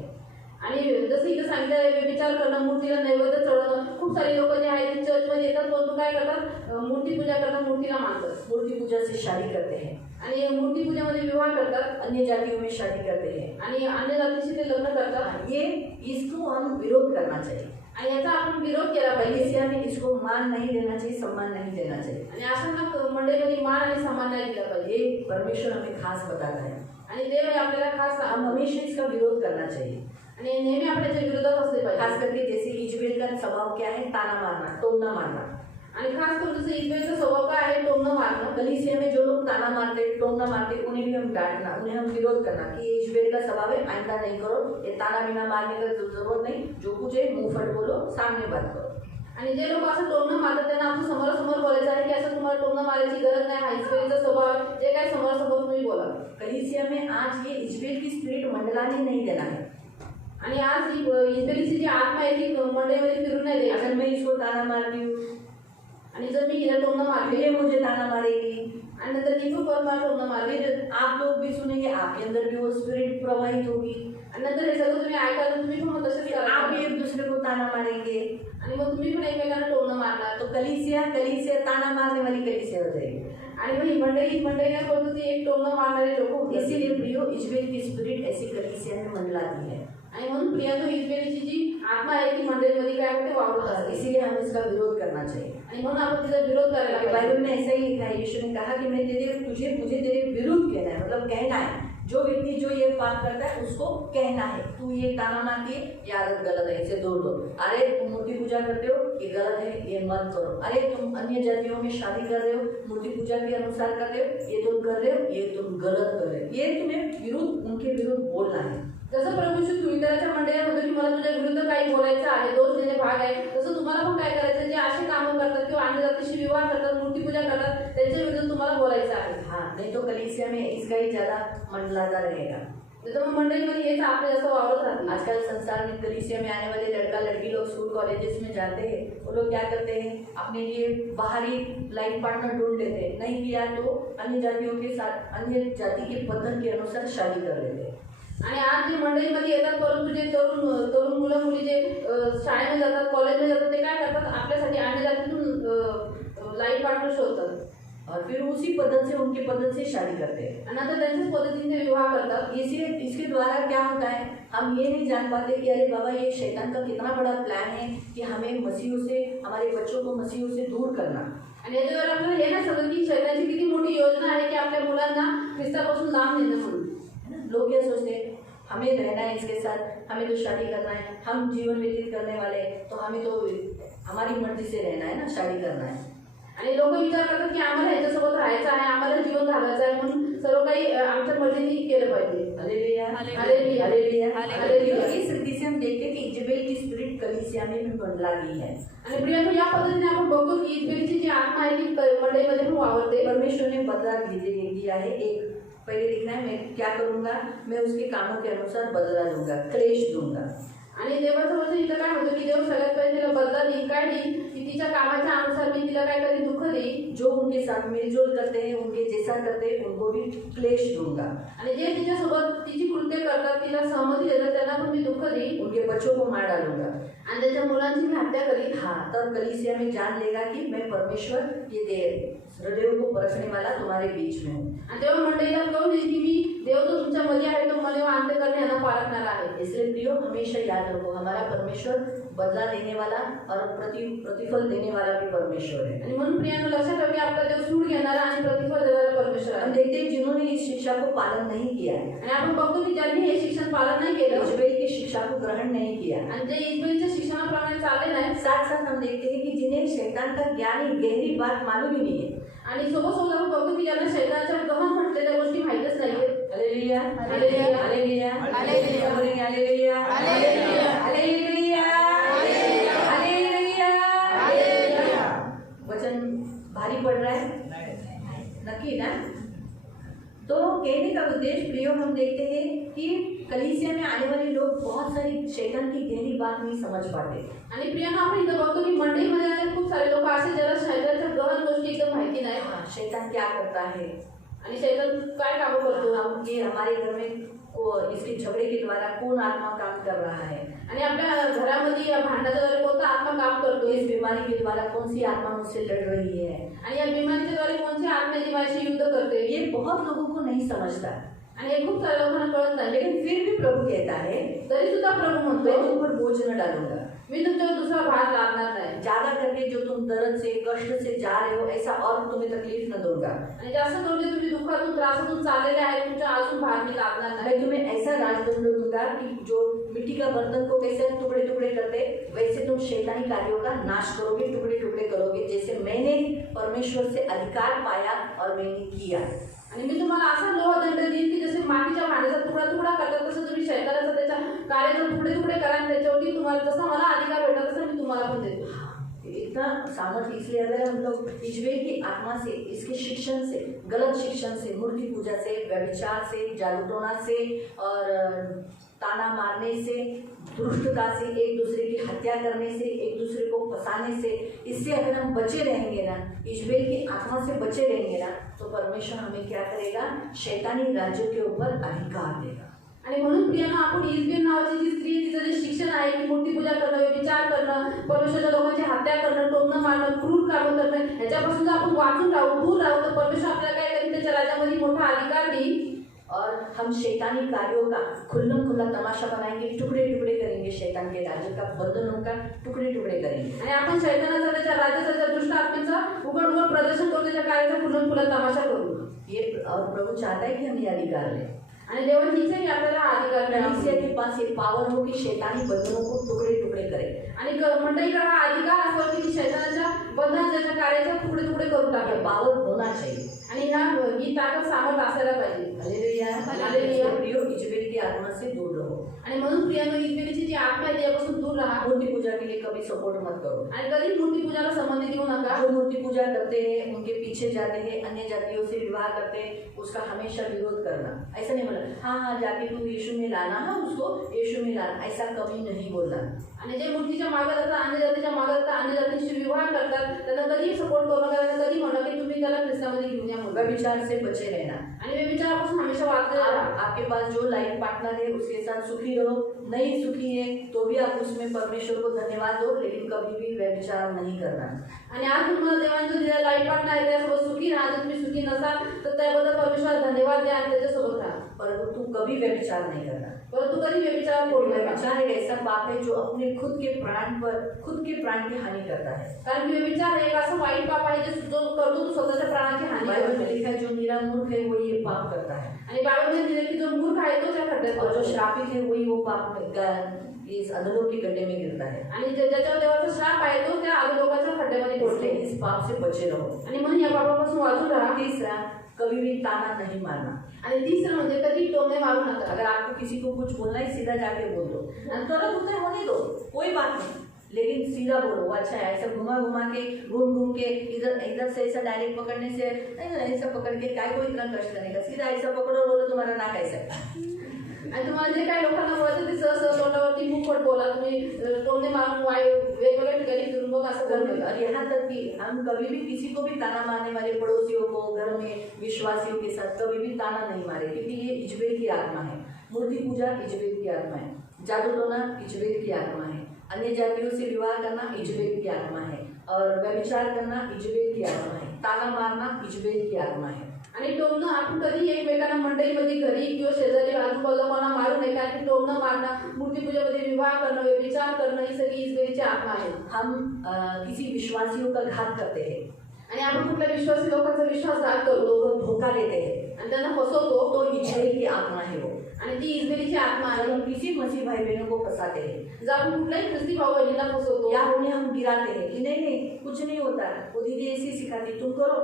आणि जसं इथं सांगितलं विचार करणं, मूर्तीला नैवेद्य चढवणं, खूप सारे लोक जे आहेत चर्चमध्ये येतात, परंतु काय करतात, मूर्ती पूजा करतात, मूर्तीला मानतात, मूर्ति पूजा से शादी करते हैं, आणि मूर्ती पूजामध्ये विवाह करतात, अन्य जातियों में शादी करते हैं, आणि अन्य जातीशी ते लग्न करतात। ये इसको हम विरोध करना चाहिए आणि याचा आपण विरोध केला पाहिजे। कलीसिया में इसको मान नहीं देना चाहिए, सम्मान नहीं देना चाहिए, आणि अशांना मंडळीमध्ये मान आणि सन्मान नाही दिला पाहिजे। ये परमेश्वर हमें खास बताता है। आणि देव आपल्याला खास हम हमेशा इसका विरोध करना चाहिए, आणि नेहमी आपल्याच्या विरोधात असले पाहिजे। खास करके जैसे इजबेल का स्वभाव क्या है, ताना मारना, टोना मारना। आणि खास करून जसं इजबेलचा स्वभाव काय आहे, टोमणं मारणं। कलीसिया में जो लोग ताना मारते, टोना मारते, उन्हें भी हम डांटना, उन्हें हम विरोध करना कि ये इजबेल का स्वभाव है, आइंदा नहीं करो, ये ताना बिना मारने का जरूरत नहीं, जो कुछ है मुंह फट बोलो, सामने बात करो। आणि जे लोक असं टोमणं मारतात त्यांना आपण समोरासमोर बोलायचं आहे की असं तुम्हाला टोमणं मारायची गरज नाही, हा इजबेलचा स्वभाव, जे काय समोरासमोर तुम्ही बोला। कलीसिया में आज ये इजबेल की स्पिरिट मंडलाने नहीं देना है। आणि आज ही इजबेलीची जी आत्मा आहे ती मंडळीमध्ये फिरून नाही दे। अगर मैं इसको ताना मारती हूँ, आणि जर मी हिला टोमणं मारली, ये मुझे ताना मारेगी, आणि नंतर ही पण मला टोमणं मारली, फिर आप लोग भी सुनेंगे, आपके अंदर भी वो स्पिरिट प्रवाहित होगी, आणि नंतर हे सगळं तुम्ही ऐकाल, तुम्ही पण मग तसंच फिर आप भी कराल, एक दूसरे को ताना मारेंगे, आणि मग तुम्ही पण एकमेकांना टोमणं मारणार। तो कलीसिया ताना मारने वाली कलीसिया हो जाएगी। आणि मग ही मंडळी काय बोलतो ती एक टोमणं मारणारे लोक होते। इसीलिए प्रियो इजबेल की स्पिरिट ऐसी कलीसिया में मंडलाती है, आणि म्हणून प्रियांका इजबेलीची जी आत्मा आहे ती मंडळीमध्ये काय होते, वावरत असते। इसीलिए हमें इसका विरोध करना चाहिए। आणि म्हणून आपण तिचा विरोध करायला पाहिजे। बाइबल में ऐसा ही लिखा है, यीशु ने कहा कि मैं मुझे तेरे विरुद्ध कहना है, मतलब कहना है, जो व्यक्ति जो ये पाप करता है उसको कहना है, तू ये ताना मारती है, ये आदत गलत है, इसे दूर दो। अरे तुम मूर्ति पूजा करते हो, ये गलत है, ये मत करो। अरे तुम अन्य जातियों में शादी कर रहे हो, मूर्ति पूजा के अनुसार कर रहे हो, ये तुम कर रहे हो, ये तुम गलत कर रहे हो, ये तुम्हें विरुद्ध, उनके विरुद्ध बोलना है। जसं प्रभू तुवितराच्या मंडळीला म्हणतो की मला तुझ्या विरुद्ध काही बोलायचं आहे, दोष देणे भाग आहे, तसं तुम्हाला पण काय करायचं, जे असे कामं करतात किंवा अन्य जातीशी विवाह करतात, मूर्तीपूजा करतात, त्यांच्या विरुद्ध तुम्हाला बोलायचं आहे. हाँ, नहीं तो कलीसिया में इसका ही ज्यादा मंडलाता रहेगा. तर मग मंडळीमध्ये हेच आपले जास्त वावरत राहतील. आजकल संसार में कलीसिया में आने वाले लड़का लड़की लोग स्कूल कॉलेजेस में जाते हैं, वो लोग क्या करते हैं, अपने लिए बाहरी लाइफ पार्टनर ढूंढ लेते हैं, नहीं किया तो अन्य जातियों के साथ, अन्य जाति के बंधन के अनुसार शादी कर लेते हैं. आणि आज जे मंडळीमध्ये येतात, परंतु जे तरुण मुलं मुली जे शाळेमध्ये जातात, कॉलेजमध्ये जातात, ते काय करतात, आपल्यासाठी अन्य जातीतून लाईफ पार्टनर शोधतात और फिर उसी पद्धत से, उनके पद्धत से शादी करते हैं. आणि नंतर त्यांच्याच पद्धतीने विवाह करतात. इसलिए इसके द्वारा क्या होता है, हम ये नहीं जान पाते कि अरे बाबा ये शैतान का कितना बड़ा प्लान है कि हमें मसीहों से, हमारे बच्चों को मसीहों से दूर करना. आणि याच्यावर आपल्याला हे नाही समजत की शैतानाची किती मोठी योजना आहे की आपल्या मुलांना ख्रिस्तापासून लांब नेणं म्हणून. लोग क्या सोचते हैं, हमें रहना है इसके साथ, हमें तो शादी करना है, हम जीवन व्यतीत करने वाले हैं, तो हमें तो हमारी मर्जी से रहना है ना, शादी करना है. आणि लोक विचार करतात की आम्हाला ह्याच्यासोबत राहायचं आहे, आम्हाला जीवन घालवायचं आहे, म्हणून सर्व काही आमच्या मर्जीने केलं पाहिजे. Hallelujah, hallelujah, hallelujah, hallelujah. इस रीति से हम देखते हैं कि इजबेल की स्पिरिट कलीसिया में भी मंडला गई है. आणि प्रियांका, या पद्धतीने आपण बघतो की इजबेलची जी आत्मा आहे ती मंडळीमध्ये पण वावरते. परमेश्वर ने बदला दिया है. एक पहले लिखना है, मैं क्या करूंगा, मैं उसके कामों के अनुसार बदला दूंगा, क्लेश दूंगा. आणि देवाचं वचन इथं काय होतं की देव सगळ्यात पहिले तिला बदला देईल, काय देईल की तिच्या कामाच्या अनुसार मी तिला काय करेन, दुःख देईल. जो उनके साथ मिलजुल करते हैं, उनके जैसा करते हैं, उनको भी क्लेश दूंगा. आणि जे तिच्यासोबत तिची कृत्य करतात, तिला सहमती देतात, त्यांना पण मी दुःख देईल. उनके बच्चों को मार डालूंगा. आणि त्याच्या मुलांची मी हत्या करीन. हाँ, तब कलीसिया में जान लेगा कि मैं परमेश्वर, ये हृदय को परखने वाला तुम्हारे बीच में हूँ. आणि तेव्हा मंडळीला कळून येईल की मी देव तो तुमच्या मध्ये आहे, तो मला अंत करणे यांना पारखणार आहे. इसलिए प्रियो, हमेशा याद रखो, हमारा परमेश्वर बदला देने वाला और प्रतिफल देने वाला भी परमेश्वर है. आणि म्हणून प्रियांनो, लक्षात ठेवा की आपला देव सूड घेणारा आणि प्रतिफल देणारा परमेश्वर हम आहे. देखते हैं जिन्होंने इस शिक्षा को पालन नहीं किया है, आणि आपण बघतो की ज्यांनी हे शिक्षण पालन नाही केलं इजबेल की शिक्षा को ग्रहण नहीं किया, आणि जे इजबेलच्या शिक्षणाप्रमाणे चालले नाही, साथ साथ हम देखते हैं कि जिन्हें शैतान का ज्ञान, गहरी बात मालूम ही नहीं है. आणि सोबत आपण बघतो की ज्यांना शैतानाच्या गहन म्हटलेल्या गोष्टी माहीतच नाहीये. Hallelujah, hallelujah, hallelujah, hallelujah, hallelujah, hallelujah, hallelujah, hallelujah. वचन भारी पड़ रहा है, नक्की ना. तो कहने का उद्देश्य प्रियो, हम देखते हैं कि कलीसिया में आने वाले लोग बहुत सारी शैतान की गहरी बात नहीं समझ पाते. आणि प्रियांका, आपण इथं बघतो की मंडळीमध्ये आलेले खूप सारे लोक असे ज्याला शैतानाच्या गहन गोष्टी एकदम माहिती नाही. शैतान क्या करता है, आणि शैतान काय काम करतो, हम ये हमारे घर में इसके झगड़े के द्वारा कौन आत्मा काम कर रहा है, आणि आपल्या घरामध्ये या भांडणाच्या द्वारे कोणता आत्मा काम करतो, इस बीमारी के द्वारा कौन सी आत्मा मुझसे लड़ रही है, आणि या बिमारीच्या द्वारे कोणती आत्मा जी माझ्याशी युद्ध करते. ये बहुत लोगों को नहीं समझता. आणि हे खूप साऱ्या लोकांना कळत नाही. लेकिन फिर भी प्रभु कहता है, तरी सुद्धा प्रभू मैं म्हणतो, तुम पर बोझ न डालूंगा. मी तुमच्यावर दुसरा भार लादणार नाही. ज्यादा करके जो तुम दर्द से, कष्ट से जा रहे हो, ऐसा और तुम्हें तकलीफ न दूंगा. आणि जास्त करून जे तुम्ही दुःखातून, त्रासातून चाललेले आहे, तुमच्या अजून भार मी लादणार नाही. मैं तुम्हें ऐसा राजदंड दूंगा कि जो मिट्टी का बर्तन को कैसे टुकड़े टुकड़े करते, वैसे तुम शैतानी कार्यों का नाश करोगे, टुकड़े टुकड़े करोगे, जैसे मैंने परमेश्वर से अधिकार पाया और मैंने किया. आणि मी तुम्हाला असा लोहदंड देईन की जसे मातीच्या भांड्याचा तुकडा तुकडा करतात, तसं तुम्ही शैतानाचा त्याच्या कार्याचे तुकडे तुकडे करा, आणि त्याच्यावरती तुम्हाला जसा मला अधिकार भेटला तसा मी तुम्हाला पण देतो. इतना सामर्थ्य. इसलिए अगर हम लोग इजबेल की आत्मा से, इसके शिक्षण से, गलत शिक्षण से, मूर्ति पूजा से, व्यभिचार से, जादूटोना से और ताना मारने से, दुष्टता से, एक दूसरे की हत्या करने से, एक दूसरे को फंसाने से, इससे अगर हम बचे रहेंगे ना, इजबेल की आत्मा से बचे रहेंगे ना, तो परमेश्वर हमें क्या करेगा, शैतानी राज्यों के ऊपर अधिकार देगा. आणि म्हणून प्रियांका, आपण इजबेल नावाची जी स्त्री, तिचं जे शिक्षण आहे की मूर्तीपूजा करणं, विचार करणं, परमेश्वरच्या लोकांची हत्या करणं, टोमणं मारणं, क्रूर कामं करणं, ह्याच्यापासून जर आपण वाचून राहू, दूर राहू, तर परमेश्वर आपल्याला काय करेल, त्याच्या राज्यामध्ये मोठा अधिकार देईल. और हम शैतानी कार्यों का खुल्लम खुल्ला तमाशा बनाएंगे, टुकड़े टुकड़े करेंगे, शैतान के राज्य का, बंधनों का टुकड़े टुकड़े करेंगे. आणि आपण शैतानाचा, त्याच्या राज्याचा, त्या दुष्ट आत्म्याचा उघड उघड प्रदर्शन करू, त्याच्या कार्याचा खुल्लम खुल्ला तमाशा करू. ये और प्रभु चाहता है कि हम ये अधिकार लें. आणि देवाची इच्छा की आपल्याला हा अधिकार कलीसिया मिळावा. के पास ये पावर हो कि शैतानी बंधनों को टुकड़े टुकड़े करे. आणि मंडळीकडे हा अधिकार असावा की ती शैतानाच्या बंधनाच्या कार्याचा तुकडे तुकडे करून ये टाकेल. पावर होना चाहिए. आणि ही ताकद सामर्थ्य असायला पाहिजे. Hallelujah, hallelujah. प्रियो, इजबेल की आत्मा से दूर रहो। आणि म्हणून प्रियानो, इजबेलीची जी आत्मा आहे त्यापासून दूर राहा मूर्ति पूजा के लिए कभी सपोर्ट मत करो। आणि कधी मूर्ती पूजाला संबंध देऊ नका। जो मूर्ति पूजा करते हैं, उनके पीछे जाते हैं, अन्य जातियों से विवाह करते हैं, उसका हमेशा विरोध करना। ऐसा नहीं बोलना हाँ जाके तू यीशु में लाना, हाँ उसको यीशु में लाना, ऐसा कभी नहीं बोलना। आणि जे मूर्तीच्या मागे जातात, अन्य जातीच्या मागे जातात, अन्य जातीशी विवाह करतात, त्यांना कधी सपोर्ट करू नका, त्यांना कधी म्हणा की तुम्ही त्याला ख्रिस्तामध्ये घेऊन या म्हणून। व्यभिचार से बचे रहना। आणि व्यभिचारापासून हमेशा वाचले राहा। आपके पास जो लाइफ पार्टनर है उसके साथ सुखी रहो, नहीं सुखी है तो भी आप उसमें परमेश्वर को धन्यवाद दो, लेकिन कभी भी व्यभिचार नहीं करना। आणि आज तुम्हाला देवाने जो दिलेला लाईफ पार्टनर आहे त्यासोबत सुखी राहा। जर तुम्ही सुखी नसाल तर त्याबद्दल परमेश्वराला धन्यवाद द्या आणि त्याच्यासोबत राहा, परंतु तू कभी व्यभिचार नहीं करना। परंतु कधी व्यभिचार करू नका। व्यभिचार एक ऐसा पाप है जो अपने खुद के प्राण की हानि करता है। कारण की व्यभिचार एक असं वाईट पाप आहे जो करतो तो स्वतःच्या प्राणाची हानी बाइबल में करतो। लिखा है जो मेरा मूर्ख है वो ये पाप करता है, आणि बायबलमध्ये दिले की जो मूर्ख आहे तो त्या खड्ड्यात और जो पडतो। श्रापित है वही वो पाप इस अधोलोक के गड्ढे में गिरता है। आणि ज्याच्यावर देवाचा श्राप आहे तो त्या अधोलोकाच्या खड्ड्यामध्ये पडतो। इसलिए इस पाप से बचे रहो। आणि म्हणून या पापापासून वाचून राहा। तीसरा, कभी भी ताना नहीं मारना। आणि तिसरं म्हणजे कधी टोमणे मारू नका। अगर आपको किसी को कुछ बोलना है सीधा जाके बोल दो, तुरंत उत्तर होने दो, कोई बात नहीं, लेकिन सीधा बोलो। वो अच्छा है, ऐसा घुमा के घूम के इधर से ऐसा डायरेक्ट पकड़ने से नहीं, ऐसा पकड़ के काय को इतना कष्ट करने का, सीधा ऐसा पकड़ो, बोलो तुम्हारा नाक ऐसा है। आणि तुम्हाला जे काही लोकांना बोलायचं ते सहज तोंडावरती मुखपट बोला। तुम्ही टोमणे मारून वेगवेगळ्या ठिकाणी फिरून मग असं करू नका। और यहाँ तक कि हम कभी भी किसी को भी ताना मारने वाले पड़ोसियों को, घर में विश्वासियों के साथ कभी भी ताना नहीं मारे, क्योंकि ये इजबेल की आत्मा है। मूर्ति पूजा इजबेल की आत्मा है, जादू टोना इजबेल की आत्मा है, अन्य जातियों से विवाह करना इजबेल की आत्मा है, और व्यभिचार करना इजबेल की आत्मा है, ताना मारना इजबेल की आत्मा है। आणि टोमणं आपण कधी एकमेकांना मंडळीमध्ये घरी किंवा शेजारी आजूबाजूला कोणा मारू नये। कारण की टोमणं मारणं, मूर्तीपूजेमध्ये विवाह करणं, व्यभिचार करणं ही सगळी इजबेलीची आत्मा आहे। हम किसी विश्वासियों का घात करते हैं, आणि आपण कुठल्या विश्वासी लोकांचा विश्वासघात करतो, लोगों को धोखा देते हैं, आणि त्यांना फसवतो, तो इजबेल की आत्मा है वो। आणि ती इजबेलीची आत्मा आहे। हम किसी मसीह भाई बहनों को फंसाते हैं, जर आपण कुठल्याही ख्रिस्ती भाऊ बहिणींना फसवतो या उन्हें हम गिराते हैं कि नहीं कुछ नहीं होता, वो दीदी ऐसी सिखाती, तुम करो,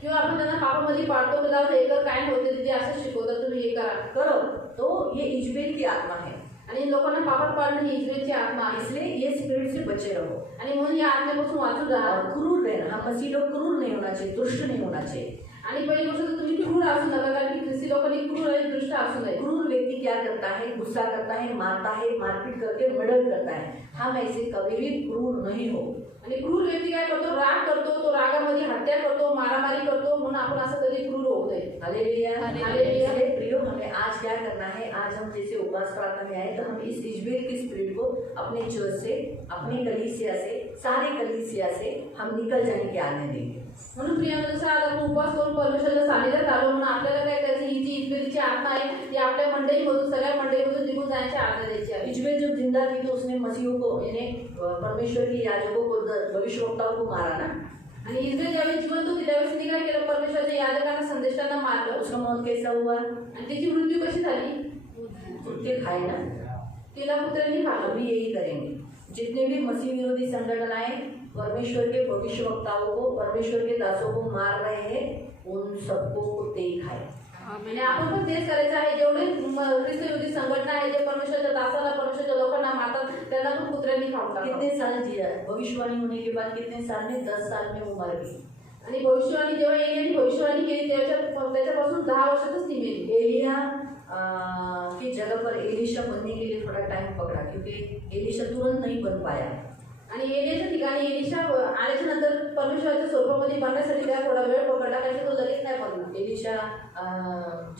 किंवा आपण त्यांना पापामध्ये पाडतो की जाऊ हे कर, काय नव्हते तिथे असं शिकवतात, तुम्ही हे करा, तो ये इजबेल की आत्मा है। आणि लोकांना पापात पाडणं ही इजबेलची आत्मा आहे। इसलिए ये स्पिरिट से बचे रहो, आणि म्हणून या आत्मेपासून वाचून राहा। और क्रूर रहना, हम मसीह लोग क्रूर नहीं होना चाहिए, दुष्ट नहीं होना चाहिए। आणि पहिली गोष्ट तर तुम्ही क्रूर असू नका, कारण की ख्रिस्ती लोकांनी क्रूर आणि दुष्ट असू नये। क्रूर व्यक्ति क्या करता है, गुस्सा करता है, मारता है, मारपीट करके मर्डर करता है। हम ऐसे कभी भी क्रूर नहीं हो। आणि क्रूर व्यक्ती काय करतो, राग करतो, तो रागामध्ये हत्या करतो, मारामारी करतो, म्हणून आपण असं कधी क्रूर होऊ नये। Hallelujah, hallelujah. इसलिए प्रियो, हमें आज क्या करना है, आज हम जैसे उपवास प्रार्थना में आए तो हम इस इजबेल की स्पिरिट को अपने चर्च से, अपनी कलीसिया से, सारे कलीसिया से हम निकल जाने की आज्ञा देंगे। म्हणून प्रियांनो, जसं आज आपण उपवास करून परमेश्वराच्या सानिध्यात आलो, म्हणून आपल्याला काय करायचं, ही जी इजबेलीची आत्मा आहे ती आपल्या मंडळीमधून, सगळ्या मंडळीमधून निघून जाण्याची आज्ञा द्यायची आहे। इजबेल जब जिंदा थी तो उसने मसीहों को, यानी परमेश्वर के याजकों को, भविष्यवक्ताओं को मारा ना। आणि इजबेल ज्यावेळी जिवंत होती त्यावेळेस तिने काय केलं, परमेश्वराच्या याजकांना, संदेशांना मारलं। उसका मौत कैसा हुआ, आणि तिची मृत्यू कशी झाली, कुत्ते खाए ना। तिला कुत्र्यांनी खाल्लं। अभी यही करेंगे, जितने भी मसीह विरोधी संगठनाएं परमेश्वर के भविष्यवक्ताओं को, परमेश्वर के दासों को मार रहे हैं, उन सबको कुत्ते ही खाए। आणि आपण पण तेच करायचं आहे। जेवढे ख्रिस्त विरोधी संघटना आहे जे परमेश्वराच्या दासाला, परमेश्वराच्या लोकांना मारतात, त्यांना पण कुत्र्यांनी खाऊन टाकावं। कितने साल जिया, भविष्यवाणी होने के बाद कितने साल में, 10 साल में वो मर गई। आणि भविष्यवाणी जेव्हा एलियाने भविष्यवाणी केली त्याच्यापासून 10 वर्षातच ती मेली। एलिया की जगह पर एलिशा बनने के लिए थोड़ा टाइम पकड़ा, क्योंकि एलिशा तुरंत नहीं बन पाया। आणि एलियाच्या ठिकाणी एलिशा आल्याच्या नंतर परमेश्वराच्या स्वरूपामध्ये बनण्यासाठी त्या थोडा वेळ पकडला, कारण तो लगेच नाही बनला। एलिशा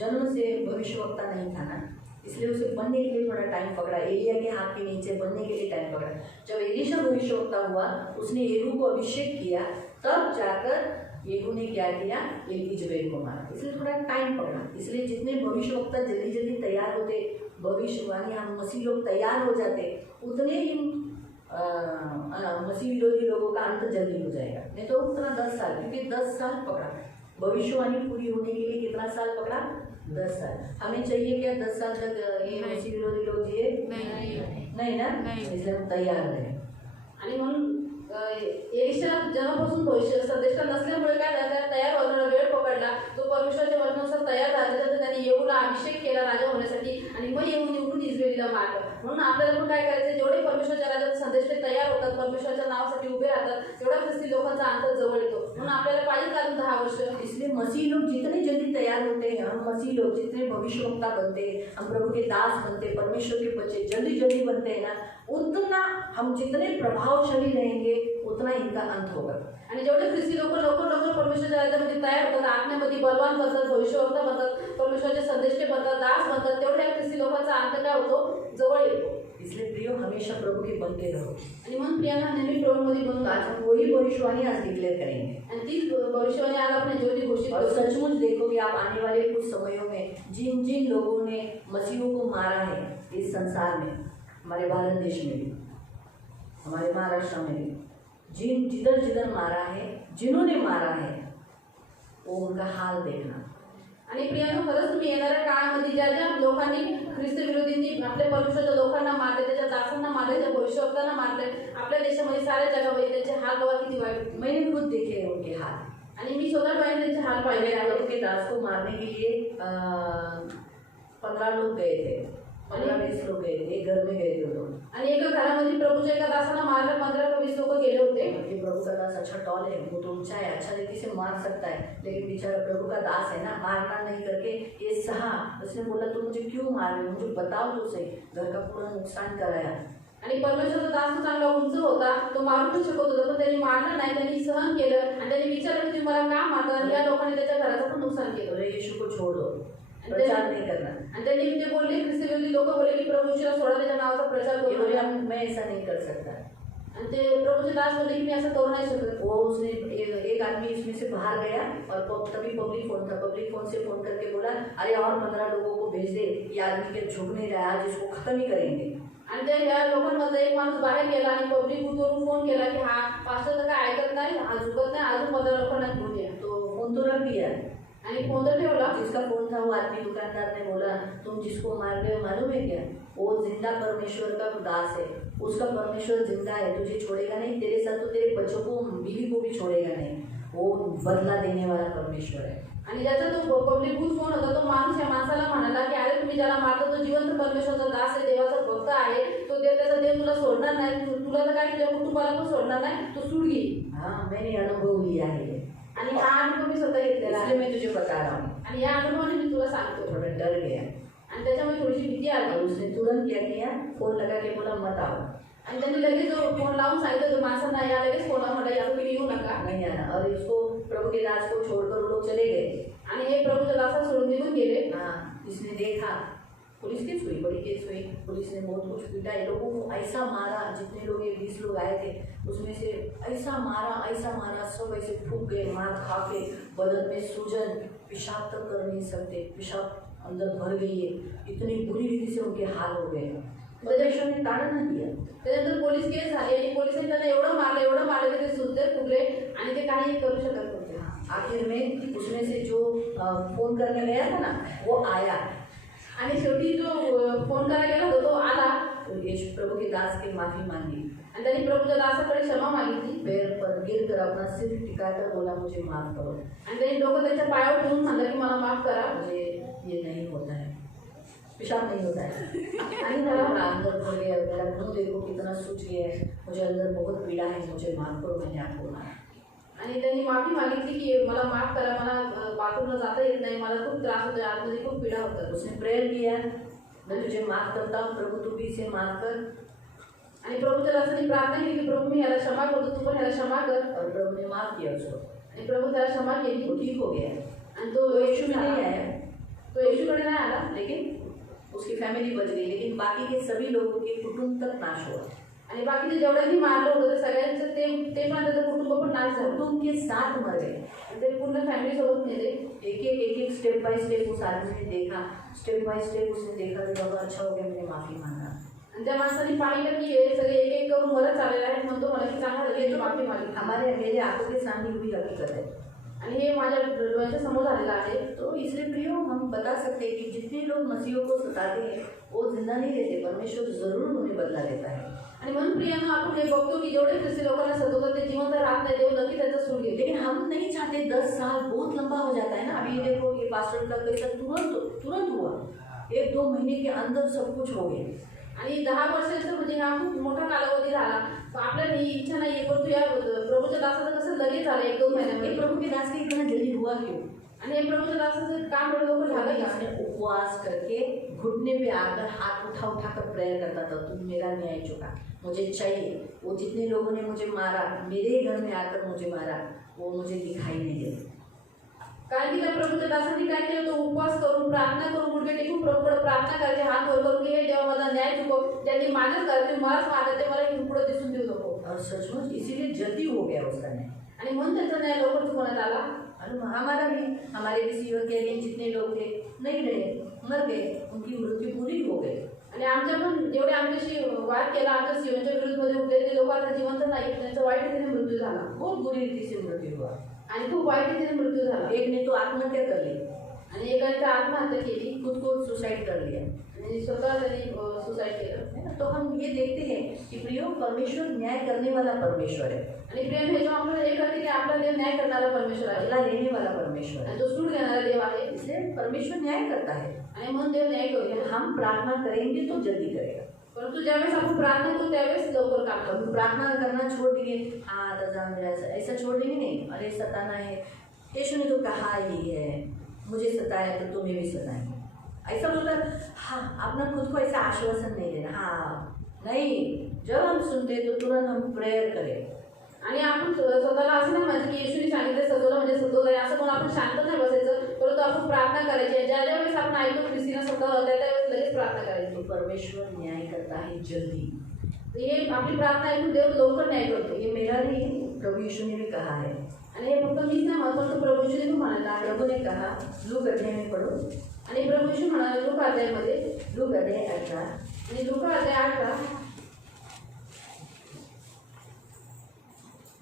जन्म से भविष्यवक्ता नहीं था ना, इसलिए उसे बनने के लिए थोड़ा टाइम पकड़ा, एलिया के हाथ के नीचे बनने के लिए टाइम पकड़ा। जब एलिशा भविष्यवक्ता हुआ, उसने येहू को अभिषेक किया, तब जाकर येहू ने क्या किया, इजबेल को मारा। इसलिए थोड़ा टाइम पकड़ा। इसलिए जितने भविष्यवक्ता जल्दी जल्दी तैयार होते, भविष्यवाणी हम मसीह लोग तैयार हो जाते, उतने ही मसीह विरोधी लोगों का अंत जल्दी हो जाएगा। नहीं तो उतना 10 साल, क्योंकि 10 साल पकड़ा, भविष्यवाणी पूरी होने के लिए कितना साल पकड़ा, 10 साल। हमें चाहिए क्या 10 साल तक ये मसीह विरोधी लोग जिए? नहीं ना, इसलिए हम तैयार रहे। आणि म्हणून एलिशा जन्मापासून भविष्य सदस्य नसल्यामुळे काय झालं, त्याला तयार होताना वेळ पकडला. तो परमेश्वराच्या वचनानुसार तयार झाला. त्याच्यानंतर त्याने येहूला अभिषेक केला राजा होण्यासाठी आणि मग येऊन निवडून इस्रायलीला मारलं. म्हणून आपल्याला पण काय करायचं, जेवढे परमेश्वराच्या राजाचे संदेश तयार होतात, परमेश्वराच्या नावासाठी उभे राहतात, तेवढा ख्रिस्ती लोकांचा अंत जवळ येतो. म्हणून आपल्याला पाहिजे का 10 वर्ष. इसलिए मसीह लोग जितने जल्दी तैयार होते हैं, हम मसीह लोग जितने भविष्यवक्ता बनते हैं, हम प्रभु के दास बनते हैं, परमेश्वर के बच्चे जल्दी जल्दी बनते हैं ना, उतना हम जितने प्रभावशाली रहेंगे उतना इनका अंत होगा. आणि जेवढे ख्रिस्ती लोक लवकर परमेश्वराच्या राज्यामध्ये तयार होतात, आत्म्यामध्ये बलवान बनतात, भविष्यवक्ता बनतात, परमेश्वराचे संदेष्टे बनतात, दास बनतात, तेवढ्या ख्रिस्ती लोकांचा अंत काय होतो, जवळ येतो. इसलिए प्रियो हमेशा प्रभु के बनते रहो. आणि म्हणून प्रियांना नेहमी प्रभूमध्ये बनून आज हम वही भविष्यवाणी आज डिक्लेयर करेंगे आणि तीच भविष्यवाणी आज आपण ज्योती घोषित और करू. सचमुच देखोगे आप आने वाले कुछ समयों में जिन जिन लोगों ने मसीहों को मारा है इस संसार में, हमारे भारत देश में भी, हमारे महाराष्ट्र में भी, जिधर जिधर मारा है, जिन्होंने मारा है, वो उनका हाल देखना. आणि प्रियांनो, खरंच तुम्ही येणाऱ्या काळामध्ये ज्या ज्या लोकांनी ख्रिस्त विरोधींनी आपल्या परमेश्वराच्या लोकांना मारले, त्याच्या दासांना मारले, त्या भविष्यवक्तांना मारले, आपल्या देशामध्ये साऱ्या जगामध्ये त्यांचे हाल बघा किती वाईट. मैंने खुद देखे हैं उनके हाल. आणि मी स्वतः पाहिजे त्यांचे हाल पाहिले प्रभु आहे. के दास को मारने के लिए 15 लोग गए थे, 15-20 लोग गए थे, एक घर में गए थे वो लोग. आणि एका घरामध्ये प्रभूच्या एका दासाला मारला, 15-20 लोक गेले होते. क्योंकि प्रभु का दास अच्छा टॉल है, वो तो ऊंचा है, अच्छा रीति से मार सकता है, लेकिन बेचारा प्रभु का दास है ना, मारना नहीं करके ये सहा. उसने बोला तुम मुझे क्यों मार रहे हो, मुझे बताओ तो सही. घर का पूरा नुकसान कराया. आणि परमेश्वराचा दास तो चांगला उंच होता, तो मारून पण शकत होता, पण त्यांनी मारलं नाही, त्यांनी सहन केलं आणि त्यांनी विचारलं की तुम्ही मला का मारता. आणि या लोकांनी त्याच्या घराचं पण नुकसान केलं. बोले यीशु को छोड़ दो, प्रचार नहीं करना. आणि त्यांनी ते बोलले, ख्रिस्ती विरोधी लोक बोलले की प्रभू येशूला सोडा, त्याच्या नावाचा प्रचार ये करू बोले नका. मैं ऐसा नहीं कर सकता. आणि ते प्रभूचे दास बोलले की मी असं करू नाही शकत. वो उसने एक आदमी इसमें से बाहर गया और तभी पब्लिक फोन था, पब्लिक फोन से फोन करके बोला अरे और 15 लोगों को भेज दे, ये आदमी के झुक नहीं रहा, आज इसको खत्म ही करेंगे. आणि त्या ह्या लोकांमध्ये एक माणूस बाहेर गेला आणि पब्लिक बूथवरून फोन केला की हा पास्टर काय ऐकत नाही, हा झुकत नाही, अजून 15 लोकांना घेऊन या. तो फोन तो रख दिया. आणि फोन तर ठेवला. जिसका फोन था वो आदमी दुकानदार ने बोला तुम जिसको मार रहे हो मालूम है क्या, वो जिंदा परमेश्वर का दास है, उसका परमेश्वर जिंदा है, तुझे छोड़ेगा नहीं, तेरे साथ तो तेरे बच्चों को, बीवी को भी छोड़ेगा नहीं, वो बदला देने वाला परमेश्वर है. आणि ज्याचा तो पब्लिक बूथ फोन होता, तो माणूस या माणसाला म्हणाला की अरे तुम्ही ज्याला मारता तो जिवंत परमेश्वराचा दास आहे, देवाचा भक्त आहे, तो त्याचा देव तुला सोडणार नाही, तुला तर काय तुझ्या कुटुंबाला पण सोडणार नाही, तो सूड घे. हाँ मैंने अनुभव लिया है आणि हा अनुभव मी स्वतः घेतलेला इसलिए आहे. मैं तुझे बता रहा हूँ. आणि या अनुभवाने मी तुला सांगतो. थोड़ा डर गया आणि त्याच्यामुळे थोडीशी भीती और आली. उसने तुरंत क्या किया, फोन लगा के बोला मत आओ. आणि त्यांनी लगेच जो फोन लावून सांगितलं तो माणसांना या लगेच फोन म्हटलं या तुम्ही येऊ नका. नहीं आना. और इसको प्रभु के दास को छोड़कर वो लोग चले गए. आणि हे प्रभूच्या दासा सोडून निघून गेले. हाँ इसने देखा, पुलिस केस हुई, बड़ी केस हुई, पुलिस ने बहुत कुछ पीटा, ये लोगों को ऐसा मारा, जितने लोग ये 20 लोग आए थे उसमें से ऐसा मारा, सब ऐसे फूक गए, मार खा के बदन में सूजन, पेशाब तक कर नहीं सकते, पेशाब अंदर भर गई है, इतनी बुरी रीति से उनके हाल हो गए. परमेश्वर ने ताड़ा न दिया. त्यानंतर पोलीस केस झाली आणि पोलिसांनी त्यांना एवढं मारलं की ते सुद्धा फुगले आणि ते काही करू शकत नव्हते. आखिर में उसमें से जो फोन करने गया था ना वो आया. आणि शेवटी जो फोन करायला गेला होता तो आला. तो यीशु प्रभु के दास की माफी मांगी, आणि त्यांनी प्रभूच्या दासाकडे क्षमा मागितली. पैर पर गिर कर अपना सिर टिकाकर बोला मुझे माफ करो. आणि त्यांनी डोकं त्यांच्या पायावर ठेवून म्हणलं की मला माफ करा. मुझे ये नहीं होता है, पेशाब नहीं होता है. आणि मला अंदर भर गया, मेरा मुंह देखो कितना सूज गया है, मुझे अंदर बहुत पीड़ा है, मुझे माफ करो, मैंने आपको मारा. आणि त्यांनी माफी मागितली की मला माफ करा, मला बाथरूमला जाता येत नाही, मला खूप त्रास होतो, आतमध्ये खूप पीडा होतात. उसने प्रेयर किया, मैं तुझे माफ करता हूँ प्रभु, तू भी इसे माफ कर. आणि प्रभूच्या दासाने प्रार्थना केली की प्रभू मी याला क्षमा करतो, तू पण याला क्षमा कर. और प्रभु ने माफ किया उसको, आणि प्रभू त्याला क्षमा केली. वो ठीक हो गया. आणि तो वो यीशु में नहीं आला. आया, तो येशूकडे नाही आला, लेकिन उसकी फैमिली बच गई, लेकिन बाकी के सभी लोगों के कुटुंब तक नाश हुआ. आणि बाकीचे जेवढ्यांनी मारलं होतं ते सगळ्यांचं ते पण त्याचं कुटुंब पण नाश झालं. कुटुंब के साथ मर गए. आणि ते पूर्ण फॅमिली सोबत नेले. एक स्टेप बाय स्टेप उस आदमी ने देखा, स्टेप बाय स्टेप उसने देखा कि बाबा अच्छा हो गया, मैंने माफी मांगा. आणि त्या माणसाने पाहिलं की हे सगळे एक एक करून मरत चाललेले आहेत, म्हणतो मला की चांगलं झालं, याची माफी मागितली. हमारे मेरे आंखों के सामने हुई हकीकत है. आणि हे माझ्या डोळ्याच्या समोर झालेलं आहे. तो इसलिए प्रियो हम बता सकते हैं कि जितने लोग मसीहों को सताते हैं वो जिंदा नहीं रहते, परमेश्वर जरूर उन्हें बदला देता है। आणि म्हणून प्रियानो आपण हे बघतो की जेवढे ख्रिस्ती लोकांना सतवतात ते जिवंत राहत नाही, देव नक्की त्याचा सूड घेते। लेकिन हम नहीं चाहते 10 साल बहुत लंबा हो जाता है ना। अभी देखो ये पास्टर का कैसा तुरंत हुआ, 1-2 महीने के अंदर सब कुछ हो गया। आणि 10 वर्षाचं म्हणजे हा खूप मोठा कालावधी झाला। आपल्याला ही इच्छा नाही आहे, परंतु या प्रभूच्या दासाचं कसं लगेच झालं 1-2 महिन्यामध्ये। प्रभु के दास का इतना जल्दी हुआ क्यों? आणि हे प्रभूच्या दासाचं काम एवढं लवकर झालं की उसने उपवास करके घुटने पे आकर हाथ उठा कर प्रेयर करता था, तुम मेरा न्याय चुका, मुझे चाहिए। वो जितने लोगों ने मुझे मारा, मेरे ही घर में आकर मुझे मारा, वो मुझे दिखाई नहीं दे। कारण की त्या प्रभूच्या दासांनी काय केलं, तो उपवास करून प्रार्थना करून गुडघे टेकून प्रभूकडे प्रार्थना करायची, हात वर करून की हे देवा माझा न्याय चुकव, त्यांनी माझ्याच घरात मलाच मारते, मला इथून पुढे दिसून देऊ नको। और सचमुच इसीलिए जल्दी हो गया उसका न्याय, आणि म्हणून त्यांचा न्याय लवकर चुकवण्यात आला। और हमारे भी सीओ के अगेंस्ट जितने लोग थे नहीं रहे, मर गए, उनकी मृत्यु पूरी हो गई। आणि आमच्या पण जेवढे आमच्याशी वाद केला, आमच्या सीओच्या विरुद्धमध्ये उठलेले लोक आता जिवंत नाही, त्यांचा वाईट रीतीने मृत्यू झाला, बहुत बुरी रीति से मृत्यू हुआ। आणि खूप वाईट रीतीने मृत्यू झाला। एक ने तो आत्महत्या कर ली, आणि एकाने तर आत्महत्या केली, खुद को सुसाइड कर लिया, आणि स्वतः त्यांनी सुसाइड केलं। है ना। तो हम ये देखते हैं कि प्रियो परमेश्वर न्याय करने वाला परमेश्वर है, आणि प्रेम हे जो आपल्याला हे करते की आपला देव न्याय करणारा परमेश्वर आहे, बदला लेने वाला परमेश्वर है, आणि तो सूड घेणारा देव आहे। इसलिए परमेश्वर न्याय करता है। आणि म्हणून देव न्याय करू। हम प्रार्थना करेंगे तो जल्दी करेगा। परंतु ज्यावेळेस आपण प्रार्थना करू त्यावेळेस लवकर काम करू। हम प्रार्थना करना छोड़ देंगे, हाँ दादा मेरा ऐसा छोड़ देंगे नहीं, अरे सताना है, यीशु ने तो कहा ही है मुझे सताया तो तुम्हें भी सताएंगे, ऐसा बोलकर हाँ अपना खुद को ऐसा आश्वासन नहीं देना। हाँ नहीं, जब हम सुनते तो तुरंत हम प्रेयर करें। आणि आपण स्वतःला असं नाही म्हणजे की येशूने सांगितलं सतवलं म्हणजे सतवलं आहे असं म्हणून आपण शांत नाही बसायचं, परंतु आपण प्रार्थना करायची। ज्या वेळेस आपण ऐकतो ख्रिस्तीनं सतवलं त्यावेळेस लगेच प्रार्थना करायची। तो परमेश्वर न्याय करता है जल्दी। तर हे आपली प्रार्थना ऐकून देव लवकर न्याय करतो। ये मेरा नहीं, प्रभु यीशु ने भी कहा है, आणि हे फक्त मीच नाही म्हणत, परंतु प्रभू यीशूने पण म्हणाला। प्रभु ने कहा, लूक अध्याय में पढ़ो, आणि प्रभू यीशू म्हणाले लूका अध्यायामध्ये, लूक अध्याय 18 आणि लूका अध्याय 18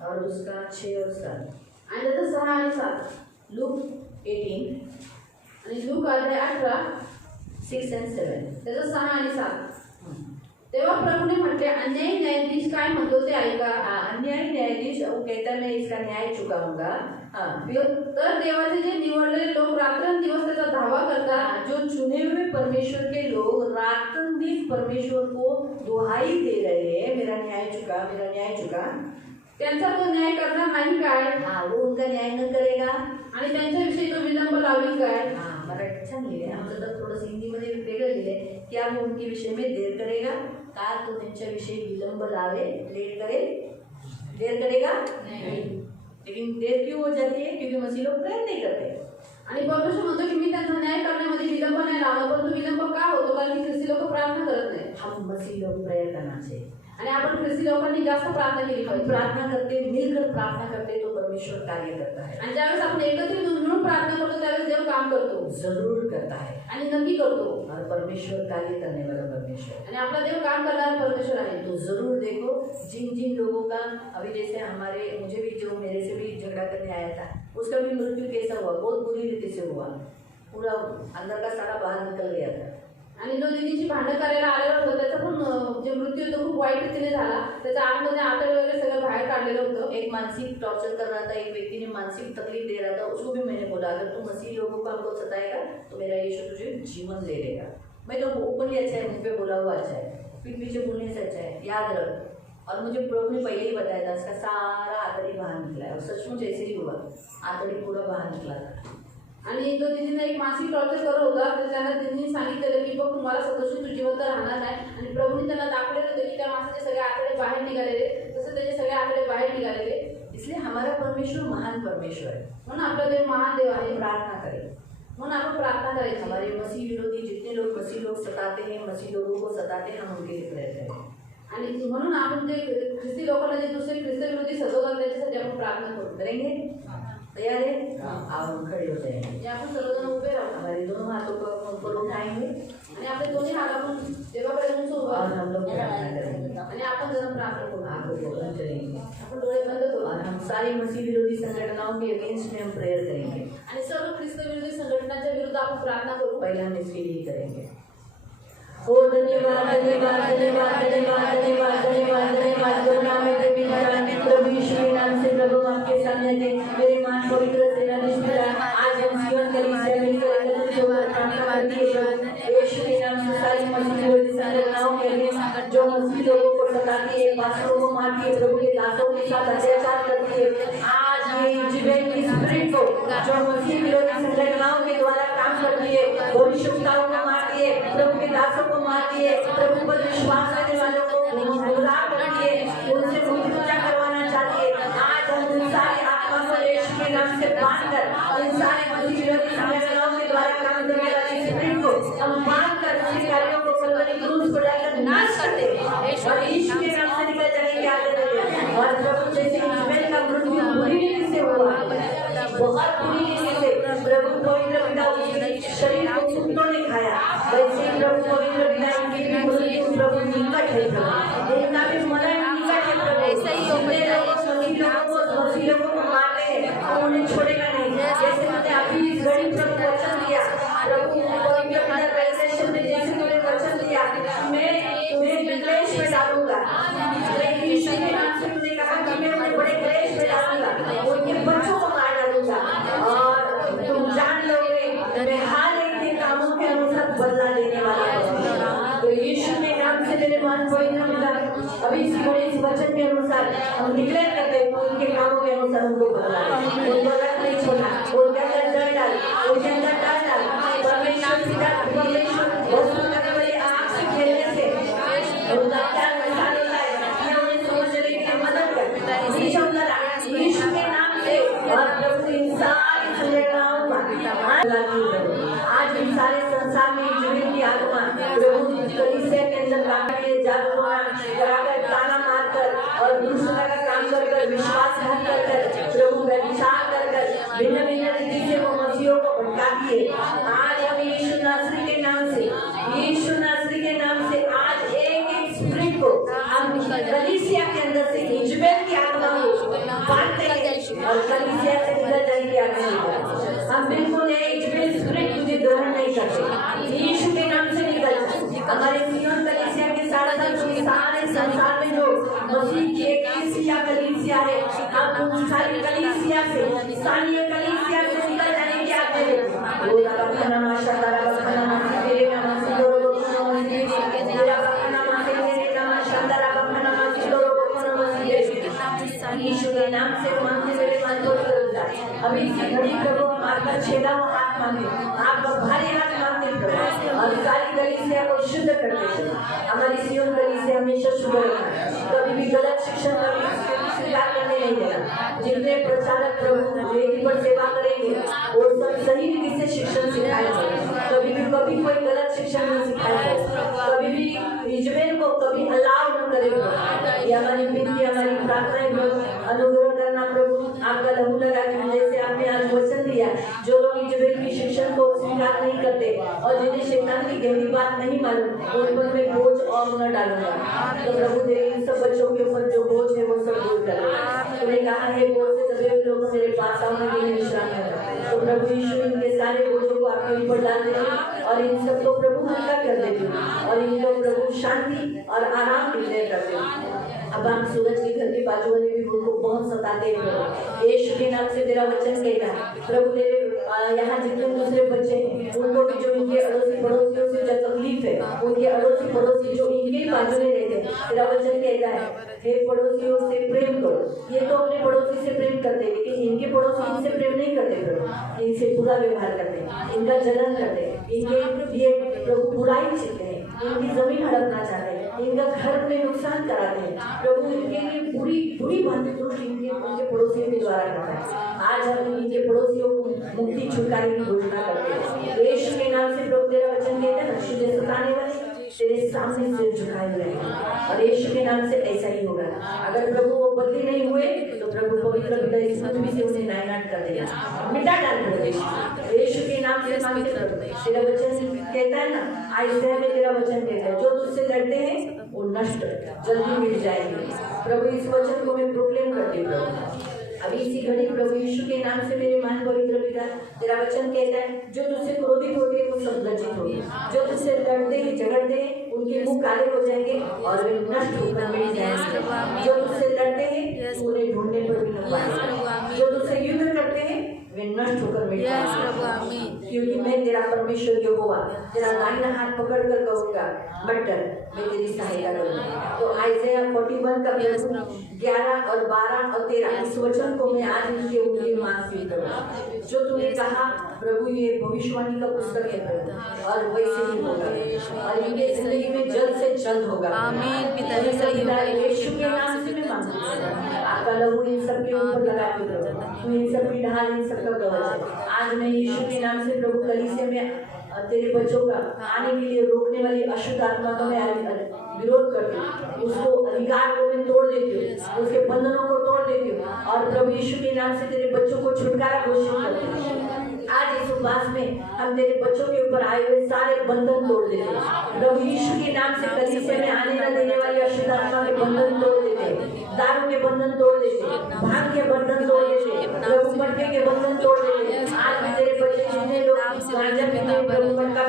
और उसका 6 और 7, आणि त्याचं 6 आणि 7, लूक 18 आणि लूका अध्याय 18 6 and 7, त्याचं 6 आणि 7। तेव्हा प्रभूने म्हटले, अन्यायी न्यायाधीश काय म्हणतो ते ऐका। अन्यायी न्यायाधीश वो कहता मैं इसका न्याय चुकाऊंगा। तर देवाचे जे निवडलेले लोक रात्रंदिवस त्याचा धावा करतात, जो चुने हुए परमेश्वर के लोग रात्रंदिवस परमेश्वर को दुहाई दे रहे हैं, मेरा न्याय चुका, मेरा न्याय चुका, त्यांचा तो न्याय करणार नाही काय? वो उनका न्याय न करेगा आणि त्यांच्याविषयी तो विलंब लावेल काय? मराठी छान लिहिले, आमचं तर थोडंसं हिंदीमध्ये वेगळं लिहिले, क्या वो उनके विषय में देर करेगा, का तो त्यांच्याविषयी विलंब लावे, लेट करे, देर करेगा नहीं। लेकिन देर क्यों हो जाती है? क्योंकि मसीह लोग प्रेयर नहीं करते। आणि परमेश्वर म्हणतो की मी त्यांचा न्याय करण्यामध्ये विलंब नाही लावला, परंतु विलंब का होतो? कारण की ख्रिस्ती लोक प्रार्थना करत नाही। हम मसीह लोग प्रेयर करना चाहिए, आणि आपण ख्रिस्ती लोकांनी जास्त प्रार्थना केली हम पाहिजे। प्रार्थना करते, मिलकर प्रार्थना करते तो परमेश्वर कार्य करता है, आणि ज्यावेळेस आपण एकत्रित मिळून प्रार्थना करतो त्यावेळेस देव काम करतो, जरूर करता है। आणि नक्की करतो। और परमेश्वर कार्य करने वाला परमेश्वर, आणि आपला देव काम करणारा परमेश्वर आहे। तो जरूर देखो जिन जिन लोगों का अभी जैसे मुझे भी जो मेरे से भी झगड़ा करने आया था, उसका भी मृत्यु कैसा हुआ, बहुत बुरी रीति से हुआ, पूरा अंदर का सारा बाहर निकल गया था। आणि जो दिदीची भांडण करायला आलेला होता त्याचा पण जे मृत्यू तो खूप वाईट रीतीने झाला, त्याच्या आतमध्ये आतडे वगैरे सगळं बाहेर काढलेलं होतं। एक मानसिक टॉर्चर कर रहा था, एक व्यक्ति ने मानसिक तकलीफ दे रहा था, उसको भी मैंने बोला अगर तू मसीह लोगों को हमको सताएगा तो मेरा यीशु तुझे जीवन ले लेगा। मैं तो ओपनली अच्छा है, मुझ पे बोला हुआ अच्छा है, पीठ पीछे बोलने से अच्छा है, याद रख। और मुझे प्रभु ने पहले ही बताया था, उसका सारा आतड़ी बाहर निकला है, और सचमुच ऐसे ही हुआ, आतड़ी पूरा बाहर निकला था। आणि जो दिदीने एक मानसिक टॉर्चर करत होता तर त्याला दिदीने सांगितलेलं की बघ तुम्हाला सतोषी तू जिवंत राहणार नाही, आणि प्रभूने त्यांना दाखवलेलं होतं की त्या माणसाचे सगळे आतडे बाहेर निघालेले, तसे त्याचे सगळे आतडे बाहेर निघालेले। इसलिए हमारा परमेश्वर महान परमेश्वर है, म्हणून आपला देव महान देव आहे। प्रार्थना करें, म्हणून आपण प्रार्थना करायची। हमारे मसीह विरोधी जितने लोग मसीह लोग सताते हैं, मसीह लोगों को सताते हैं, हम उनके लिए प्रेयर करें। आणि म्हणून आपण जे ख्रिस्ती लोकांना जे दुसरे ख्रिस्त विरोधी सतवतात त्याच्यासाठी आपण प्रार्थना करू। करेंगे? तैयार है? आओ हम खड़े हो जाएंगे, जे आपण सर्वजण उभे राहू, हमारे दोनों हाथों को ऊपर उठाएंगे आणि आपले दोन्ही हात आपण देवाकडे उंच उभं और राहू, हम लोग प्रार्थना करेंगे, आणि आपण जरा प्रार्थना करू। आंखों को बंद करेंगे आपण डोळे बंद करू, और हम सारी मसीह विरोधी संगठनों के अगेंस्ट में हम प्रेयर करेंगे। आणि सर्व ख्रिस्त विरोधी संघटनांच्या विरुद्ध आपण प्रार्थना करू। पहले हम इसके लिए करेंगे, ओ धन्यवाद धन्यवाद धन्यवाद धन्यवाद धन्यवाद धन्यवाद धन्यवाद करुणा में देवी नारायण प्रभु यीशु के नाम से प्रभु आपके सामने थे मेरे मान पवित्र सेना निष्ठा आज हम जीवन कलीसिया मिलकर एकत्रित होकर प्रार्थना करती है यीशु के नाम से सारी मसीह विरोधी संगठनों के लिए जो मसीह लोगों को सताती है पास्टरों को मारती है प्रभु के दासों के साथ अत्याचार करती है आज ये इजराइल की स्पिरिट को जो मसीह विरोधी संगठनों के द्वारा काम करती है भविष्यवक्ताओं को मारती है प्रभु के दासों को मारती है प्रभु पर विश्वास करने वालों को गुमराह करती है उनसे मूर्ति पूजा करवाना चाहती है आज हम उन सारी आत्मा को यीशु के नाम से बांध कर उन सारे मसीह विरोधी संगठनों के द्वारा काम करने वाली स्पिरिट को हम बांध कर उनके कार्यों को कलवरी क्रूस पर डालकर नाश करते और यीशु के नाम से निकल जाएंगे आगे देते और प्रभु जैसे इजराइल का मृत्यु बुरी रीति से हुआ बहुत बुरी रीति से प्रभु पवित्र पिता उसके शरीर को कुत्तों ने खाया वैसे प्रभु पवित्र पिता इनकी भी मृत्यु प्रभु निकट है प्रभु इनका भी मरण निकट है प्रभु जितने लोगों को मारते हैं और उन्हें छोड़ेगा नहीं जैसे मैंने अभी इस घड़ी प्रभु वचन दिया प्रभु पवित्र पिता रेवलेशन में जैसे तुमने वचन दिया मैं तुम्हें क्लेश में डालूंगा यीशु के नाम से तुमने कहा कि मैं उन्हें बड़े क्लेश में डालूंगा उनके बच्चों को मार डालूंगा और तुम जान लोगे मैं हर एक के कामों के अनुसार बदला लेने वाला हूँ तो यीशु के नाम से मेरे मान पवित्र पिता अभी इस वचन के अनुसार हम डिक्लेयर करते हैं उनके कामों के अनुसार उनको बदला उनको रख नहीं छोड़ना उनके अंदर डर डाल उनके अंदर डर डाल परमेश्वर पिता परमेश्वर वस्तु करने वाली आग से खेलने से उनका क्या मिसाल होता है ये उन्हें समझने के लिए मदद करता है यीशु के नाम से और प्रभु इन सारी संगठनों का आज इन सारे संसार में इजराइल की आत्मा प्रभु कलीसिया के अंदर लाकर के जागरूक कराकर ताना मारकर और दूसरा का काम कर विश्वासघात कर प्रभु व्यभिचार कर भिन्न भिन्न रीति से वो मसीहों को भटकाती है आज हम यीशु नासरी के नाम से यीशु नासरी के नाम से आज एक एक स्पिरिट को हम कलीसिया के अंदर से इजराइल की आत्मा को बांधते हैं और कलीसिया से निकल जाएंगे आगे हम बिल्कुल इजराइल स्पिरिट तुझे ग्रहण नहीं करते यीशु के नाम से निकल हमारे सियोन कलीसिया के सारे संसार में जो मसीह की कलीसिया है आप उन सारी कलीसिया से स्थानीय कलीसिया से निकल जाने की आज्ञा देते वो रबना माशा रबना मासी तेरे नाम से लोगों को नमस्ते तेरा रबना मासी तेरे नाम शांता रबना मासी लोगों को नमस्ते यीशु के नाम से मांगते मेरे मन को करता अभी इसी घड़ी प्रभु आपका छेदा हुआ हाथ मांगे आपका भारी हाथ मांगते प्रभु और सारी कलीसिया को शुद्ध करते हमारी सियोन कलीसिया हमेशा शुद्ध रखना कभी भी गलत शिक्षण कभी स्वीकार करने नहीं देना जितने प्रचारक प्रभु वेदी पर सेवा करेंगे वो सब सही रीति से शिक्षण सिखाएंगे कभी कोई गलत शिक्षण नहीं सिखाएंगे कभी भी इजराइल को कभी अलाउ न करेंगे ये हमारी विनती हमारी प्रार्थना प्रभु अनुग्रह करना प्रभु आपका लहू लगा के जैसे आपने आज वचन दिया जो लोग इजराइल की शिक्षण को स्वीकार नहीं करते और जिन्हें शैतान की गहरी बात नहीं मालूम उन पर मैं बोझ और न डालूंगा तो प्रभु तेरे इन सब बच्चों के ऊपर जो बोझ है वो सब दूर कर तूने कहा है बोझ से दबे हुए लोग मेरे पास आने के लिए विश्राम करना तो प्रभु यीशु इनके सारे बोझों को आपके ऊपर डाल देते और इन सबको प्रभु हल्का कर देते और इनको प्रभु शांति और आराम मिलने करते अब हम सूरज के घर के बाजू वाले भी उनको बहुत सताते हैं यीशु के नाम से तेरा वचन कहता है प्रभु तेरे यहाँ जितने दूसरे बच्चे हैं उनको भी जो इनके अड़ोसी पड़ोसियों से जो तकलीफ है उनके अड़ोसी पड़ोसी जो इनके ही बाजू में रहते हैं तेरा वचन कहता है हे पड़ोसियों से प्रेम करो ये तो अपने पड़ोसी से प्रेम करते हैं लेकिन इनके पड़ोसी इनसे प्रेम नहीं करते प्रभु इनसे बुरा व्यवहार करते हैं इनका जलन करते हैं इनके ये प्रभु बुराई सीखते हैं इनकी जमीन हड़पना चाहते हैं इनका घर में नुकसान कराते हैं प्रभु इनके लिए बुरी बुरी बातें तो उनके पड़ोसियों के द्वारा करता है आज हम इनके पड़ोसियों को मुक्ति छुटकारे की घोषणा करते हैं यीशु के नाम से प्रभु तेरा वचन कहते हैं ना तुझे सताने वाले तेरे सामने सिर झुकाए हुए हैं और यीशु के नाम से ऐसा ही होगा अगर प्रभु वो बदली नहीं हुए तो प्रभु पवित्र पिता इस पृथ्वी से उन्हें नायनाट कर देगा मिटा डाल देगा यीशु के नाम से मांगते तेरा वचन कहता है ना आयशा में तेरा वचन कहता है जो तुझसे लड़ते हैं वो नष्ट जल्दी मिट जाएंगे प्रभु इस वचन को मैं प्रोक्लेम करती हूँ अभी इसी घड़ी प्रभु यीशु के नाम से मेरे मान पवित्र पिता, तेरा वचन कहता है जो तुझसे क्रोधित होते हैं वो सब लज्जित होंगे, जो तुझसे लड़ते हैं झगड़ते हैं उनके मुंह काले हो जाएंगे और वे नष्ट होकर मिट जाएंगे। जो तुझसे लड़ते हैं उन्हें ढूंढने पर भी न पाएंगे, जो तुझसे युद्ध करते हैं वे नष्ट होकर मिट जाएंगे। क्योंकि मैं तेरा परमेश्वर यहोवा तेरा दाहिना हाथ पकड़ कर कहूँगा मत डर, मैं तेरी सहायता करूँगा। तो आइज़ाया 41 का 11 और 12 और 13 इस वचन को मैं आज इनके ऊपर मानसिक करूँगा। जो तूने कहा प्रभु ये भविष्यवाणी का पुस्तक है प्रभु, और वैसे ही होगा और इनके जिंदगी में जल्द से जल्द होगा। यीशु के नाम से मैं मांगती हूँ आपका लहू इन सबके ऊपर लगा के प्रभु, तू इन सबकी ढाल इन सबका कवच है। आज मैं यीशु के नाम से प्रभु कलीसिया में तेरे बच्चों का आने के लिए रोकने वाली अशुद्ध आत्मा का मैं विरोध करती हूँ, उसको अधिकार को मैं तोड़ देती हूँ, उसके बंधनों को तोड़ देती हूँ और प्रभु यीशु के नाम से तेरे बच्चों को छुटकारा घोषित करती हूँ। आज इस उपवास में हम तेरे बच्चों के ऊपर आए हुए सारे बंधन तोड़ देते हैं। प्रभु यीशु के नाम से कलीसिया में आने न देने वाली अशुद्ध आत्मा के बंधन तोड़ देते हैं, दारू के बंधन तोड़ देते हैं, भांग के बंधन तोड़ देते हैं, प्रभु मटके के बंधन तोड़ देते हैं। आज भी तेरे बच्चे जितने लोग गांजा पीते प्रभु मटका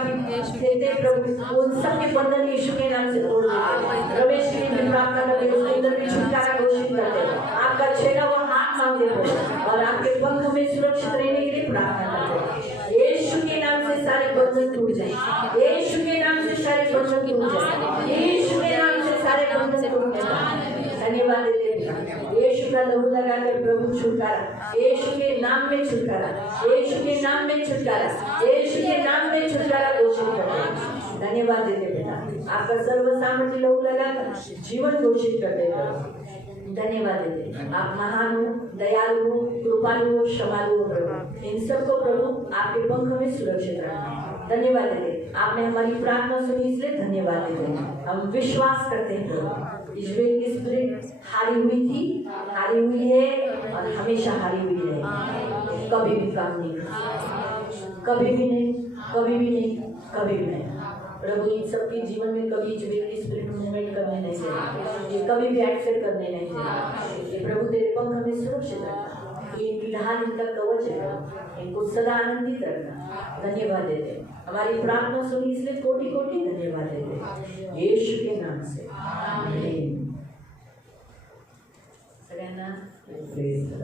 पीते प्रभु उन सब के बंधन यीशु के नाम से तोड़ देते हैं। रमेश के लिए प्रार्थना करते हैं, उसके अंदर भी छुटकारा घोषित करते हैं। आपका छेड़ा हुआ हाथ मांगते हैं और आपके पंख में सुरक्षित रहने के लिए प्रार्थना करते हैं। यीशु के नाम से सारे बंधन टूट जाए, यीशु के नाम से सारे बंधन टूट जाए, यीशु के नाम से सारे बंधन टूट जाए। धन्यवाद देते हैं यीशु का लहू लगाकर प्रभु छुटकारा, यीशु के नाम में छुटकारा, यीशु के नाम में छुटकारा, यीशु के नाम में छुटकारा घोषित करते हैं। धन्यवाद देते पिता आपका सर्व सामर्थ्य लहू लगाकर जीवन घोषित करते प्रभु। धन्यवाद देते आप महान हो, दयालु हो, कृपालु हो, क्षमालु हो प्रभु। इन सबको प्रभु आपके पंख में सुरक्षित रखना। धन्यवाद देते आपने हमारी प्रार्थना सुनी इसलिए धन्यवाद देते हम विश्वास करते हैं प्रभु इज़राइल की स्पिरिट हारी हुई थी, हारी हुई है और हमेशा हारी हुई है, कभी भी काम नहीं कर, कभी भी नहीं, कभी भी नहीं, कभी भी नहीं। प्रभु इन सबके जीवन में कभी इज़राइल की स्पिरिट मूवमेंट करने नहीं देना, ये कभी भी एक्सेप्ट करने नहीं देना। ये प्रभु तेरे पंख में सुरक्षित रखना, इनकी ढाल इनका कवच है, इनको सदा आनंदित रखना। धन्यवाद देते हमारी प्रार्थना सुनी इसलिए कोटि कोटि धन्यवाद देते यीशु के नाम से आमीन।